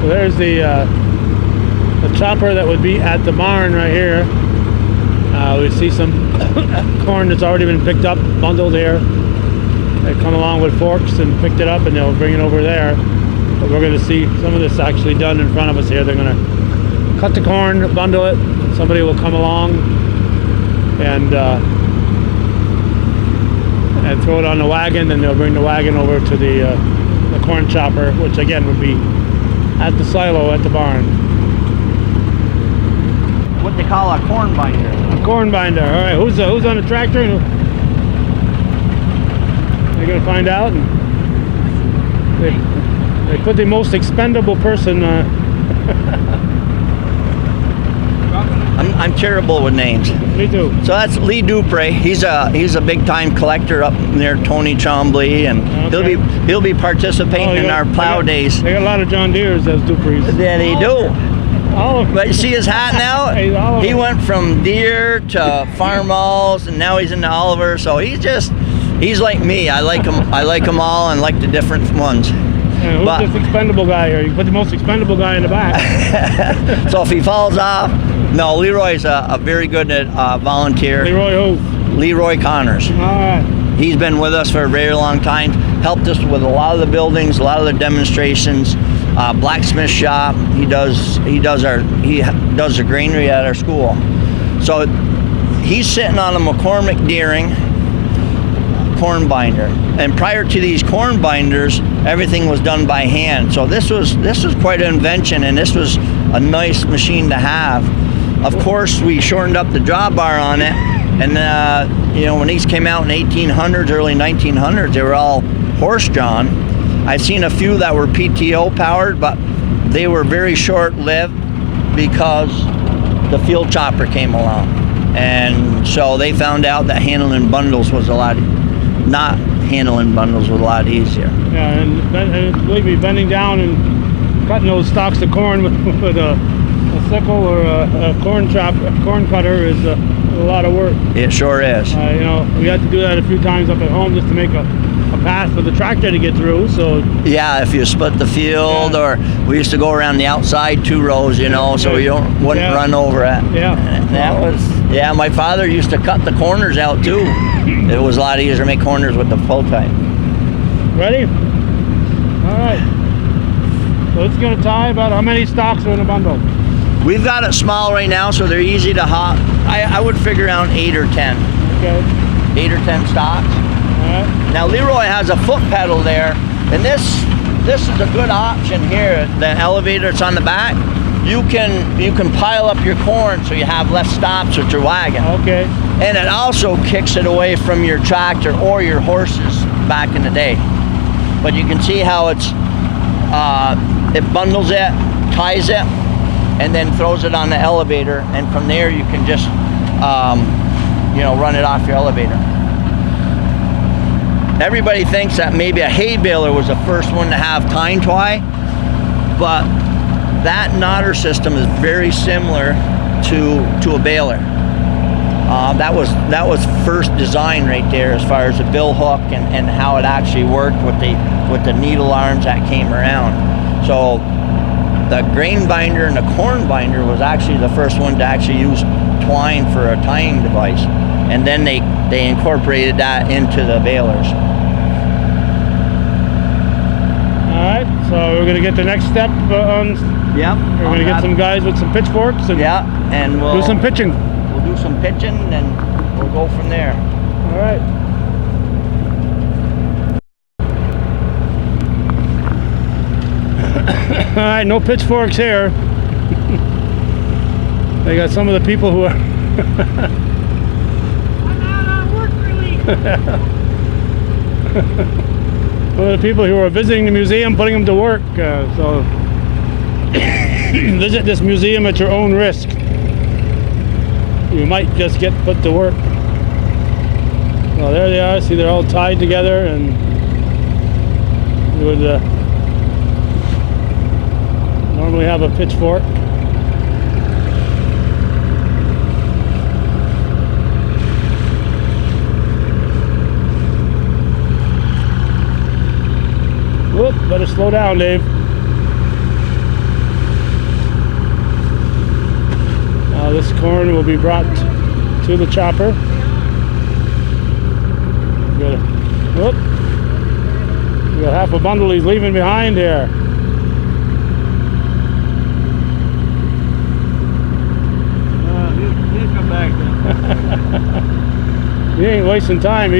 So there's the chopper that would be at the barn right here. We see some corn that's already been picked up, bundled here. They come along with forks and picked it up, and they'll bring it over there. But we're going to see some of this actually done in front of us here. They're going to cut the corn, bundle it. Somebody will come along and throw it on the wagon, and they'll bring the wagon over to the corn chopper, which again would be at the silo at the barn. What they call a corn binder. A corn binder. All right, who's on the tractor? They're gonna find out. And they put the most expendable person. I'm terrible with names. Me too. So that's Lee Dupre. He's a big time collector up near Tony Chombley, and Okay. he'll be participating in our plow days. They got a lot of John Deeres as Duprees. That he do. All of them. But you see his hat now? He's all of He them. went from Deere to Farmalls, and now he's into Oliver. So he's like me. I like them all, and like the different ones. And who's But- this expendable guy here? You put the most expendable guy in the back. So if he falls off, no. Leroy's a very good volunteer. Leroy who? Leroy Connors. All right. He's been with us for a very long time. Helped us with a lot of the buildings, a lot of the demonstrations. Blacksmith shop. He does the granary at our school. So he's sitting on a McCormick Deering corn binder. And prior to these corn binders, everything was done by hand. So this was quite an invention, and this was a nice machine to have. Of course, we shortened up the drawbar on it, and when these came out in 1800s, early 1900s, they were all horse-drawn. I've seen a few that were PTO powered, but they were very short-lived because the field chopper came along. And so they found out that not handling bundles was a lot easier. Yeah, and believe me, bending down and cutting those stalks of corn with a sickle or a corn cutter is a lot of work. It sure is. We had to do that a few times up at home just to make a path for the tractor to get through. So Yeah, if you split the field, Yeah. or we used to go around the outside 2 rows, so you wouldn't Yeah. run over it. yeah, My father used to cut the corners out too. It was a lot easier to make corners with the pull type. ready? All right. So it's gonna tie about how many stalks are in a bundle? We've got it small right now, so they're easy to hop. I would figure around 8 or 10. Okay. 8 or 10 stalks. All right. Now Leroy has a foot pedal there, and this is a good option here. The elevator that's on the back, you can pile up your corn so you have less stops with your wagon. Okay. And it also kicks it away from your tractor or your horses back in the day. But you can see how it bundles it, ties it, and then throws it on the elevator, and from there you can just run it off your elevator. Everybody thinks that maybe a hay baler was the first one to have tine twy, but that knotter system is very similar to a baler. That was first design right there, as far as the bill hook and how it actually worked with the needle arms that came around. So the grain binder and the corn binder was actually the first one to actually use twine for a tying device, and then they incorporated that into the balers. All right, so we're gonna get the next step on. Yep. We're gonna get some guys with some pitchforks and and we'll do some pitching. We'll do some pitching, and we'll go from there. All right. All right, no pitchforks here. They got some of the people who are. I'm out on work release. Some of the people who are visiting the museum, putting them to work. So visit this museum at your own risk. You might just get put to work. Well, there they are. See, they're all tied together, and you would normally have a pitchfork. Whoop, better slow down, Dave. Now this corn will be brought to the chopper. Whoop. We got half a bundle he's leaving behind here. He'll come back then. He ain't wasting time.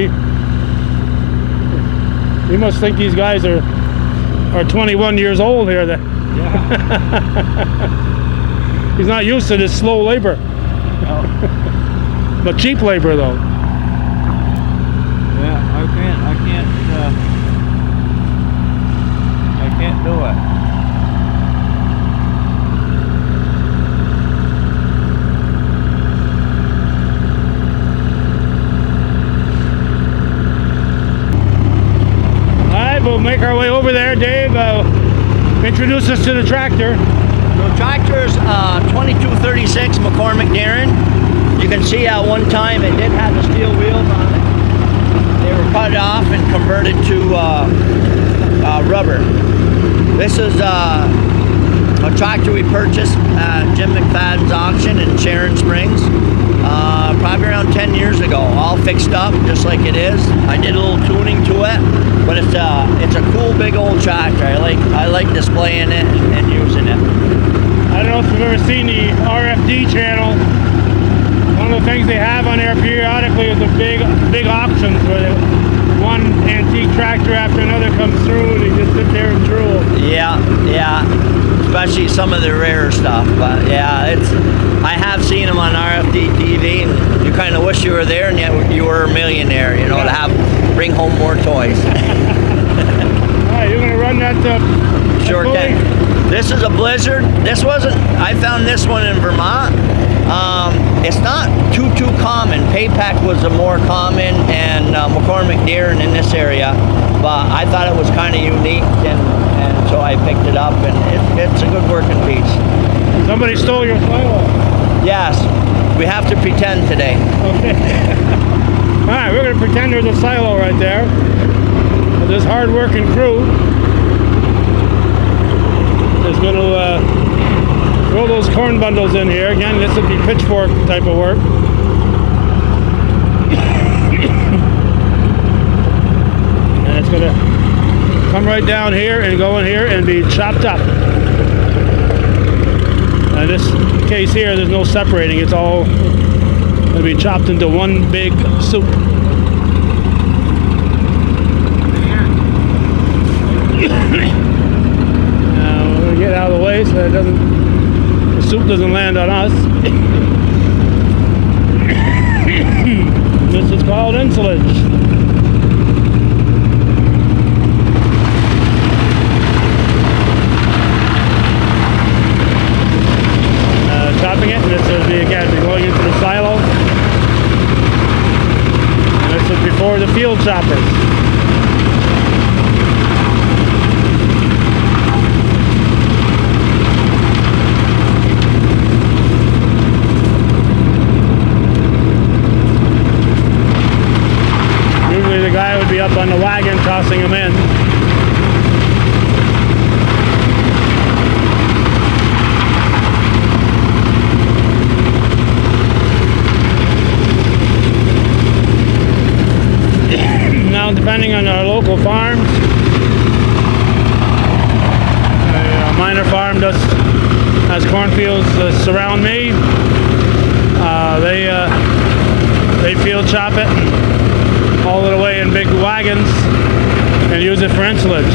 He must think these guys are 21 years old here. Yeah. He's not used to this slow labor. No. But cheap labor though. Yeah, I can't do it. Alright, we'll make our way over there. Dave, introduce us to the tractor. The tractor's 2236 McCormick Darren. You can see at one time it did have the steel wheels on it. They were cut off and converted to rubber. This is a tractor we purchased at Jim McFadden's auction in Sharon Springs, probably around 10 years ago. All fixed up just like it is. I did a little tuning to it, but it's a cool big old tractor. I like displaying it and using it. I don't know if you've ever seen the RFD channel. One of the things they have on there periodically is the big auctions where one antique tractor after another comes through and they just sit there and drool. Yeah. Especially some of the rare stuff. But yeah, I have seen them on RFD TV, and you kind of wish you were there, and yet you were a millionaire, you know, to bring home more toys. Alright, you're gonna run that Sure can. This is a Blizzard. I found this one in Vermont. It's not too common. Paypack was the more common, and McCormick Darren in this area. But I thought it was kind of unique, and so I picked it up, and it's a good working piece. Somebody stole your silo. Yes, we have to pretend today. Okay. Alright, we're gonna pretend there's a silo right there. This hard-working crew is going to throw those corn bundles in here. Again, this would be pitchfork type of work. And it's going to come right down here and go in here and be chopped up. In this case here, there's no separating. It's all going to be chopped into one big soup. Get out of the way so that the soup doesn't land on us. This is called ensilage. Chopping it, and this will be again going into the silo. And this is before the field choppers. Up on the wagon tossing them in. on our local farms. A minor farm has cornfields that surround me. They field chop it and haul it away in big wagons and use it for ensilage.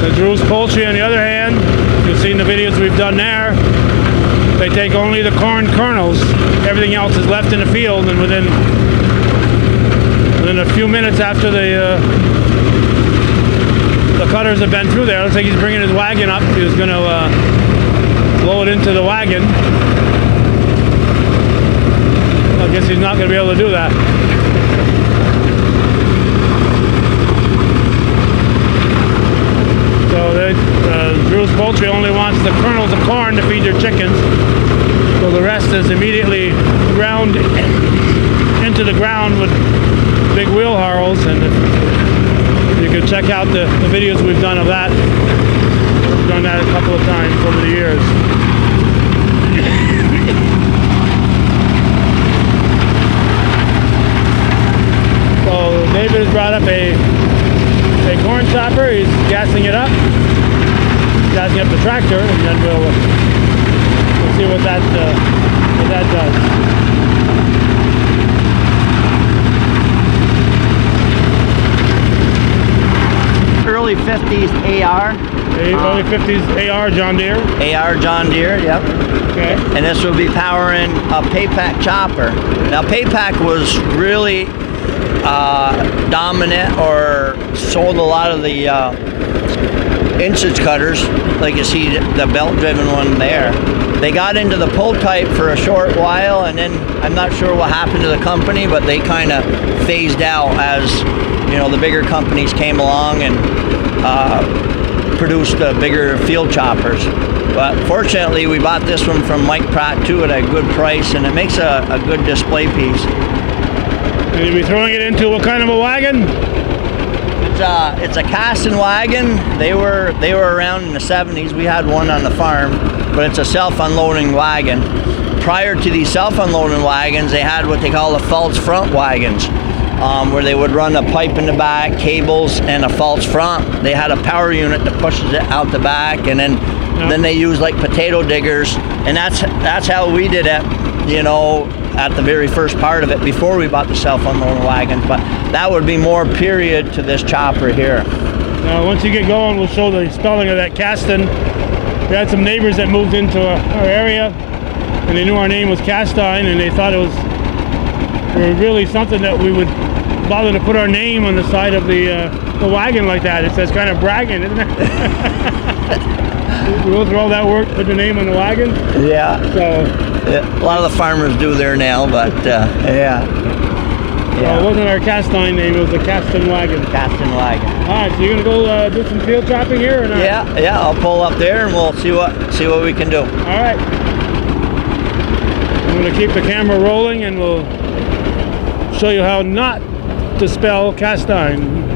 The Drew's Poultry, on the other hand, you've seen the videos we've done there. They take only the corn kernels. Everything else is left in the field, and within a few minutes after the cutters have been through there, looks like he's bringing his wagon up. He's going to load it into the wagon. I guess he's not going to be able to do that. So Drew's Poultry only wants the kernels of corn to feed their chickens. So the rest is immediately ground into the ground with big wheel harrows, and you can check out the videos we've done of that. We've done that a couple of times over the years. So David has brought up a corn chopper. He's gassing it up. Gassing up the tractor, and then we'll see what that does. Early 50s AR. Early 50s AR John Deere. AR John Deere, yep. Okay. And this will be powering a Paypack chopper. Now Paypack was really dominant, or sold a lot of the inch cutters, like you see the belt-driven one there. They got into the pull type for a short while, and then I'm not sure what happened to the company, but they kind of phased out as the bigger companies came along and produced bigger field choppers. But fortunately, we bought this one from Mike Pratt too at a good price, and it makes a good display piece. And you'll be throwing it into what kind of a wagon? It's a casting wagon. They were around in the 70s. We had one on the farm, but it's a self-unloading wagon. Prior to these self-unloading wagons, they had what they call the false front wagons, where they would run a pipe in the back, cables, and a false front. They had a power unit that pushes it out the back, and then they use like potato diggers, and that's how we did it, at the very first part of it before we bought the self-unloading wagons. But that would be more period to this chopper here. Now, once you get going, we'll show the spelling of that casting. We had some neighbors that moved into our area, and they knew our name was Castine, and they thought it was really something that we would bother to put our name on the side of the wagon like that. It says kind of bragging, isn't it? We go through all that work, put the name on the wagon. Yeah. So a lot of the farmers do there now, but yeah. Well, it wasn't our Castine name, it was the Casting wagon. Casting wagon. All right, so you're gonna go do some field chopping here, or not? Yeah. I'll pull up there and we'll see what we can do. All right. I'm gonna keep the camera rolling, and we'll show you how not to spell Castine.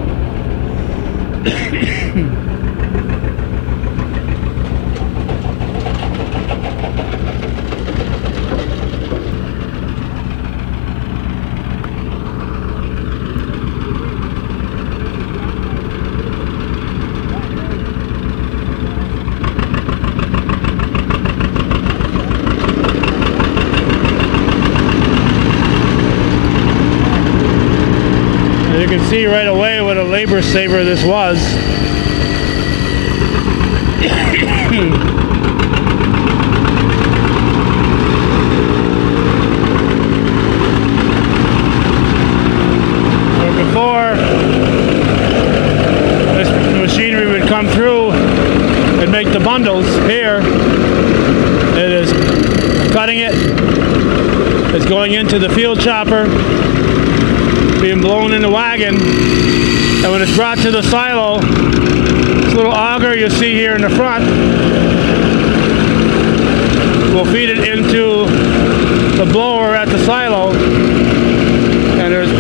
You can see right away what a labor saver this was. Before, this machinery would come through and make the bundles. Here, it is cutting it. It's going into the field chopper, being blown in the wagon, and when it's brought to the silo, this little auger you see here in the front will feed it into the blower at the silo, and there's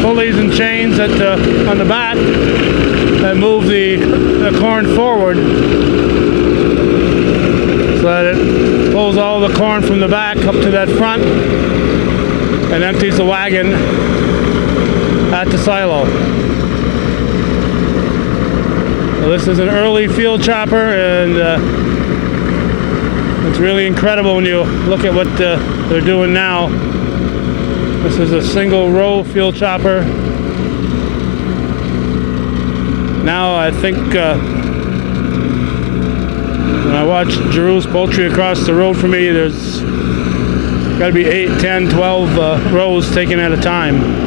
pulleys and chains on the back that move the corn forward, so that it pulls all the corn from the back up to that front and empties the wagon at the silo. So this is an early field chopper, and it's really incredible when you look at what they're doing now. This is a single row field chopper. Now I think when I watch Giroux's Poultry across the road from me, there's got to be 8, 10, 12 rows taken at a time.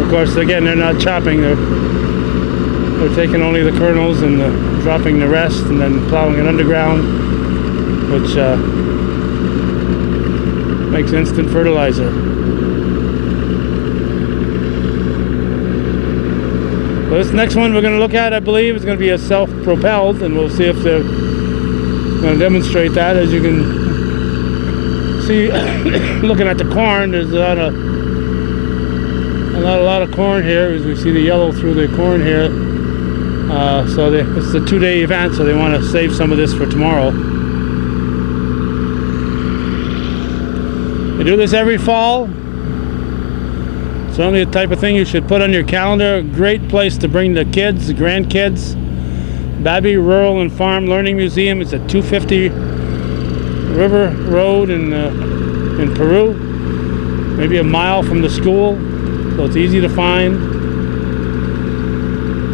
Of course, again, they're not chopping. They're taking only the kernels and dropping the rest, and then plowing it underground, which makes instant fertilizer. So this next one we're going to look at, I believe, is going to be a self-propelled, and we'll see if they're going to demonstrate that. As you can see, looking at the corn, there's a lot of corn here, as we see the yellow through the corn here. So it's a 2-day event, so they want to save some of this for tomorrow. They do this every fall. Certainly the type of thing you should put on your calendar. Great place to bring the kids, the grandkids. Babbie Rural and Farm Learning Museum. It's at 250 River Road in Peru. Maybe a mile from the school, so it's easy to find.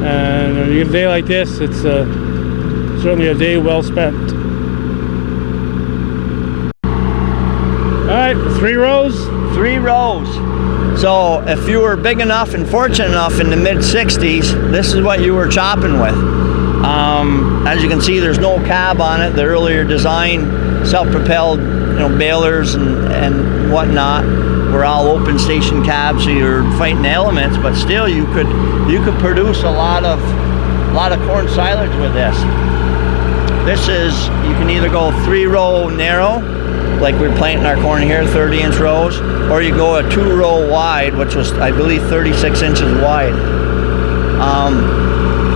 And when you get a day like this, it's certainly a day well spent. All right, 3 rows. 3 rows. So if you were big enough and fortunate enough in the mid-60s, this is what you were chopping with. As you can see, there's no cab on it. The earlier design, self-propelled, balers and whatnot were all open station cabs, so you're fighting the elements. But still, you could produce a lot of corn silage with this. This is, you can either go 3-row narrow, like we're planting our corn here, 30-inch rows, or you go a 2-row wide, which was, I believe, 36 inches wide.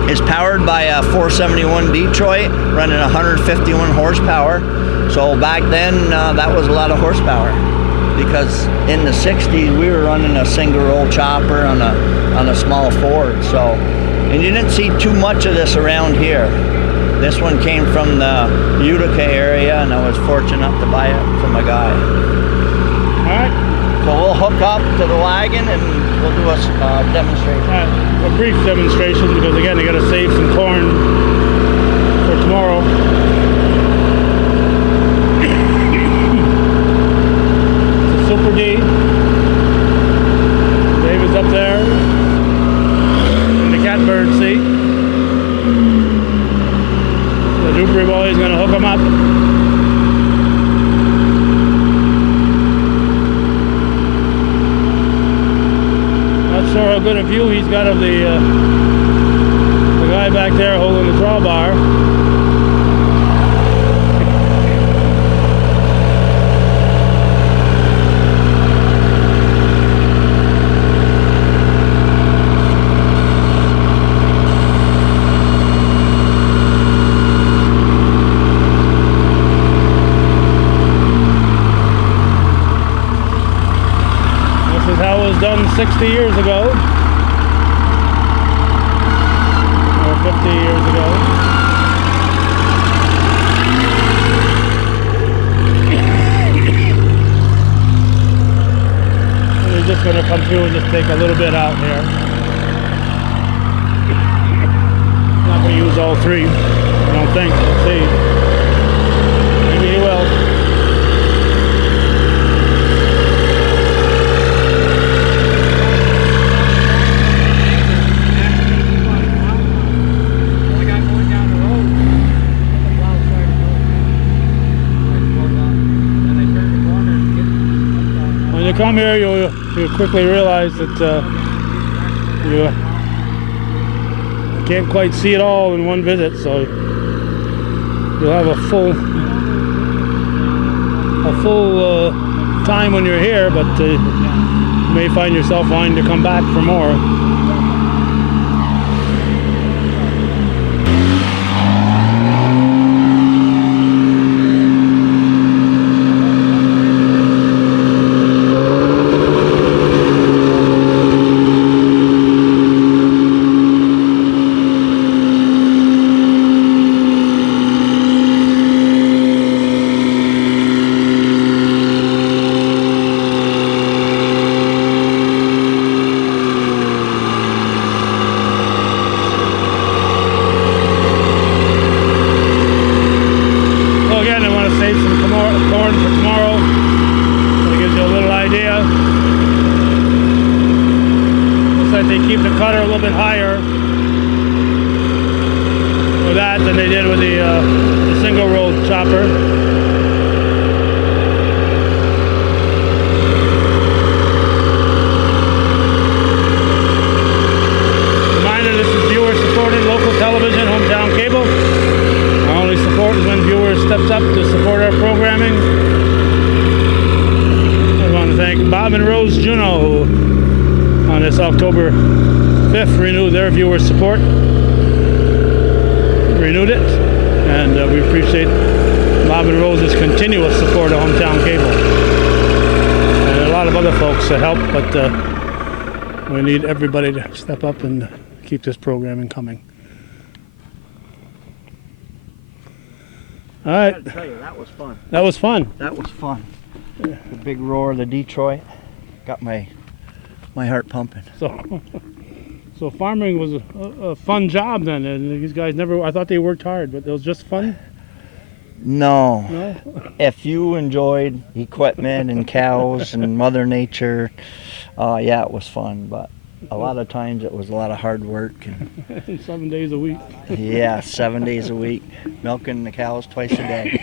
It's powered by a 471 Detroit, running 151 horsepower. So back then, that was a lot of horsepower, because in the 60s, we were running a single-row chopper on a small Ford. So, and you didn't see too much of this around here. This one came from the Utica area, and I was fortunate enough to buy it from a guy. All right. So we'll hook up to the wagon and we'll do a demonstration. A brief demonstration, because again, they got to save some corn for tomorrow. It's a Super D. Dave is up there in the catbird seat. The Dupree boy is going to hook him up. Not sure how good a view he's got of the guy back there holding the drawbar. Done 60 years ago, or 50 years ago. And we're just going to come through and just take a little bit out here. Not going to use all 3, I don't think. Let's see. Maybe he will. When you come here, you'll quickly realize that you can't quite see it all in one visit, so you'll have a full time when you're here, but you may find yourself wanting to come back for more. cutter a little bit higher with that than they did with the single row chopper. Television, hometown cable. Our only support is when viewers steps up to support our programming. I want to thank Bob and Rose Juneau on this October 5th renewed their viewer support. Renewed it, and we appreciate Bob and Rose's continuous support of hometown cable. And a lot of other folks that help, but we need everybody to step up and keep this programming coming. All right. I gotta tell you, that was fun. That was fun. That was fun. The big roar of the Detroit got my heart pumping. So farming was a fun job then, and these guys never. I thought they worked hard, but it was just fun. No. No. If you enjoyed equipment and cows and Mother Nature, yeah, it was fun. But a lot of times it was a lot of hard work. And 7 days a week. yeah, 7 days a week, milking the cows twice a day.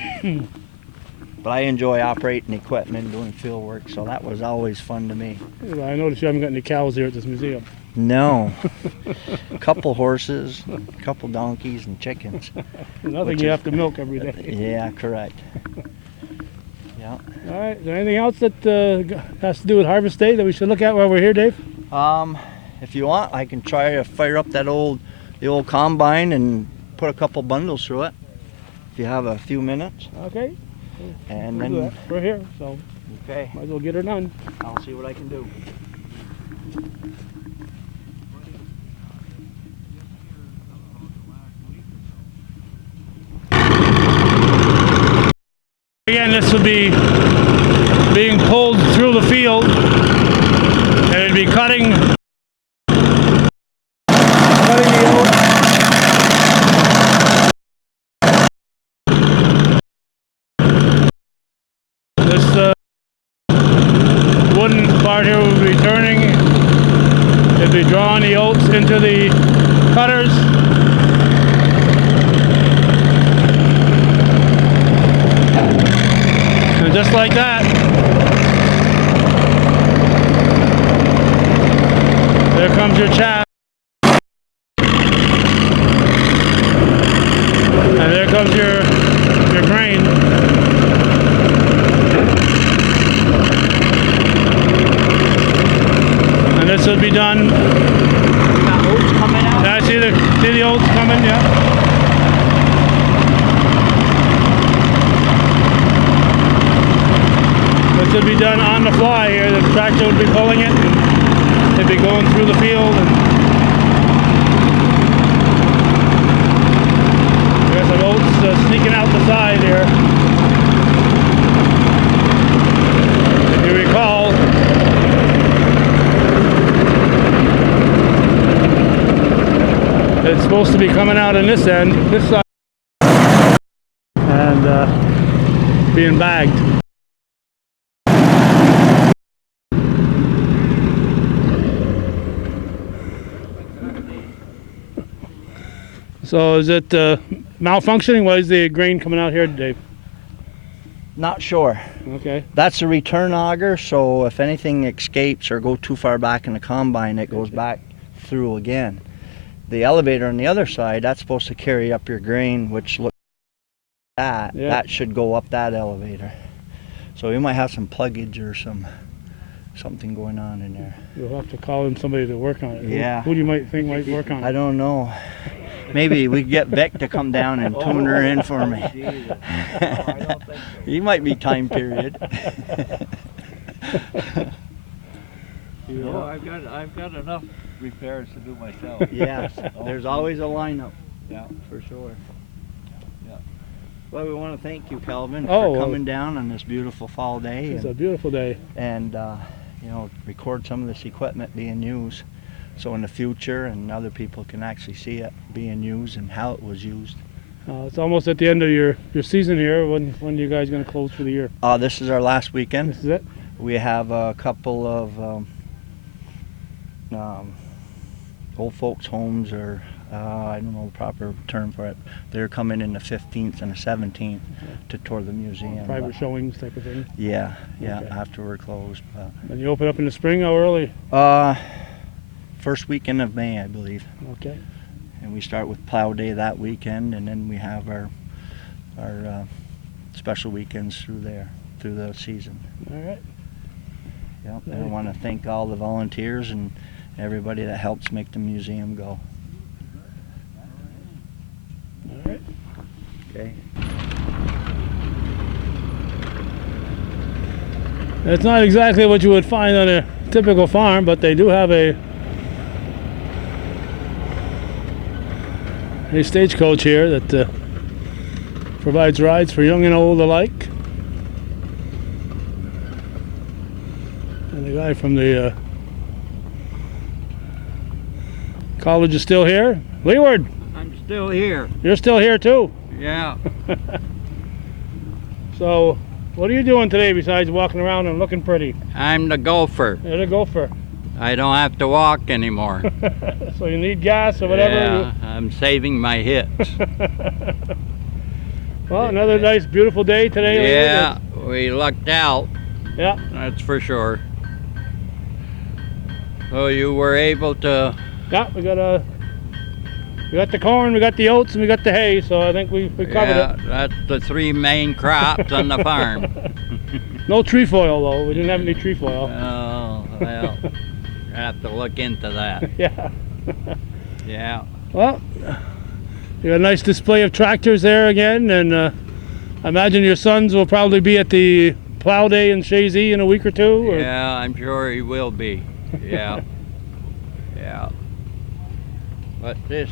But I enjoy operating equipment, doing field work, so that was always fun to me. I noticed you haven't got any cows here at this museum. No. A couple horses, a couple donkeys, and chickens. Nothing you have to milk every day. Yeah, correct. Yeah. All right. Is there anything else that has to do with Harvest Day that we should look at while we're here, Dave? If you want, I can try to fire up the old combine and put a couple bundles through it. If you have a few minutes. Okay. And we'll then we're here, so okay, might as well get her done. I'll see what I can do. Again, this would be being pulled through the field, and it'd be cutting the oats. This wooden part here would be turning. It'd be drawing the oats into the cutters. And just like that, there comes your chaff. And there comes your grain. And this will be done. Got oats coming out? Yeah, I see the oats coming, yeah. This will be done on the fly here. The tractor will be pulling it. It'll be going through the field. And there's some oats sneaking out the side here. If you recall, it's supposed to be coming out on this end, this side, and being bagged. So is it malfunctioning? Why is the grain coming out here, Dave? Not sure. Okay. That's a return auger, so if anything escapes or go too far back in the combine, it goes back through again. The elevator on the other side, that's supposed to carry up your grain, which looks like that. Yeah. That should go up that elevator. So we might have some pluggage or something going on in there. You'll have to call in somebody to work on it. Yeah. Who do you might think might work on it? I don't know. Maybe we get Vic to come down and tune her in for me. He might be time period. No, I've got enough repairs to do myself. Yes, there's always a lineup. Yeah. For sure. Yeah. Well, we want to thank you, Calvin, Oh, for coming down on this beautiful fall day It's a beautiful day. and record some of this equipment being used, so in the future and other people can actually see it being used and how it was used. It's almost at the end of your season here. When are you guys going to close for the year? This is our last weekend. This is it? old folks' homes, or I don't know the proper term for it. They're coming in the 15th and the 17th to tour the museum. Private showings type of thing. Yeah, Okay. after we're closed. And you open up in the spring, how early? First weekend of May, I believe. Okay. And we start with plow day that weekend, and then we have our special weekends through the season. All right. Yep. And I want to thank all the volunteers and everybody that helps make the museum go. All right. Okay. It's not exactly what you would find on a typical farm, but they do have a stagecoach here that provides rides for young and old alike. And the guy from the college is still here. Leeward, I'm still here. you're still here too. Yeah. So, what are you doing today besides walking around and looking pretty? I'm the gopher. You're the gopher. I don't have to walk anymore. So you need gas or whatever? Yeah, I'm saving my hips. Well, another nice, beautiful day today. Yeah, we lucked out. Yeah. That's for sure. So you were able to. Yeah, we got the corn, we got the oats, and we got the hay. So I think we covered Yeah, it. that's the three main crops on the farm. No trefoil though. We didn't have any trefoil. Oh, well, I have to look into that. Yeah. Yeah. Well, you got a nice display of tractors there again, and I imagine your sons will probably be at the plow day in Chazy in a week or two. Or? Yeah, I'm sure he will be. Yeah. Yeah. But this,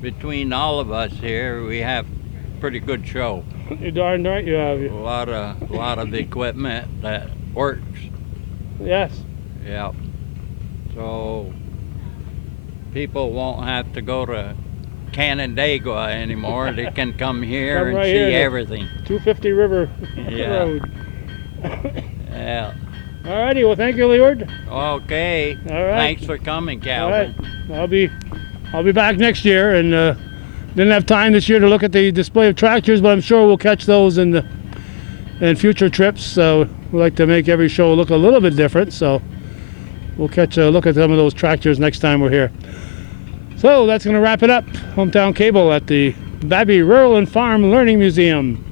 between all of us here, we have pretty good show. You're darn right you have. A lot of equipment that works. Yes. Yeah. So people won't have to go to Canandaigua anymore. They can come here Come and right see here. everything. 250 River Yeah. Road. Yeah. Alrighty, well thank you, Leeward. Okay. All right. Thanks for coming, All right. Calvin. I'll be back next year, and didn't have time this year to look at the display of tractors, but I'm sure we'll catch those in future trips. So we like to make every show look a little bit different, so we'll catch a look at some of those tractors next time we're here. So that's going to wrap it up. Hometown Cable at the Babbie Rural and Farm Learning Museum.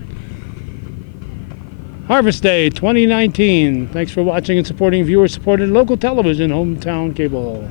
Harvest Day 2019. Thanks for watching and supporting viewer-supported local television, Hometown Cable.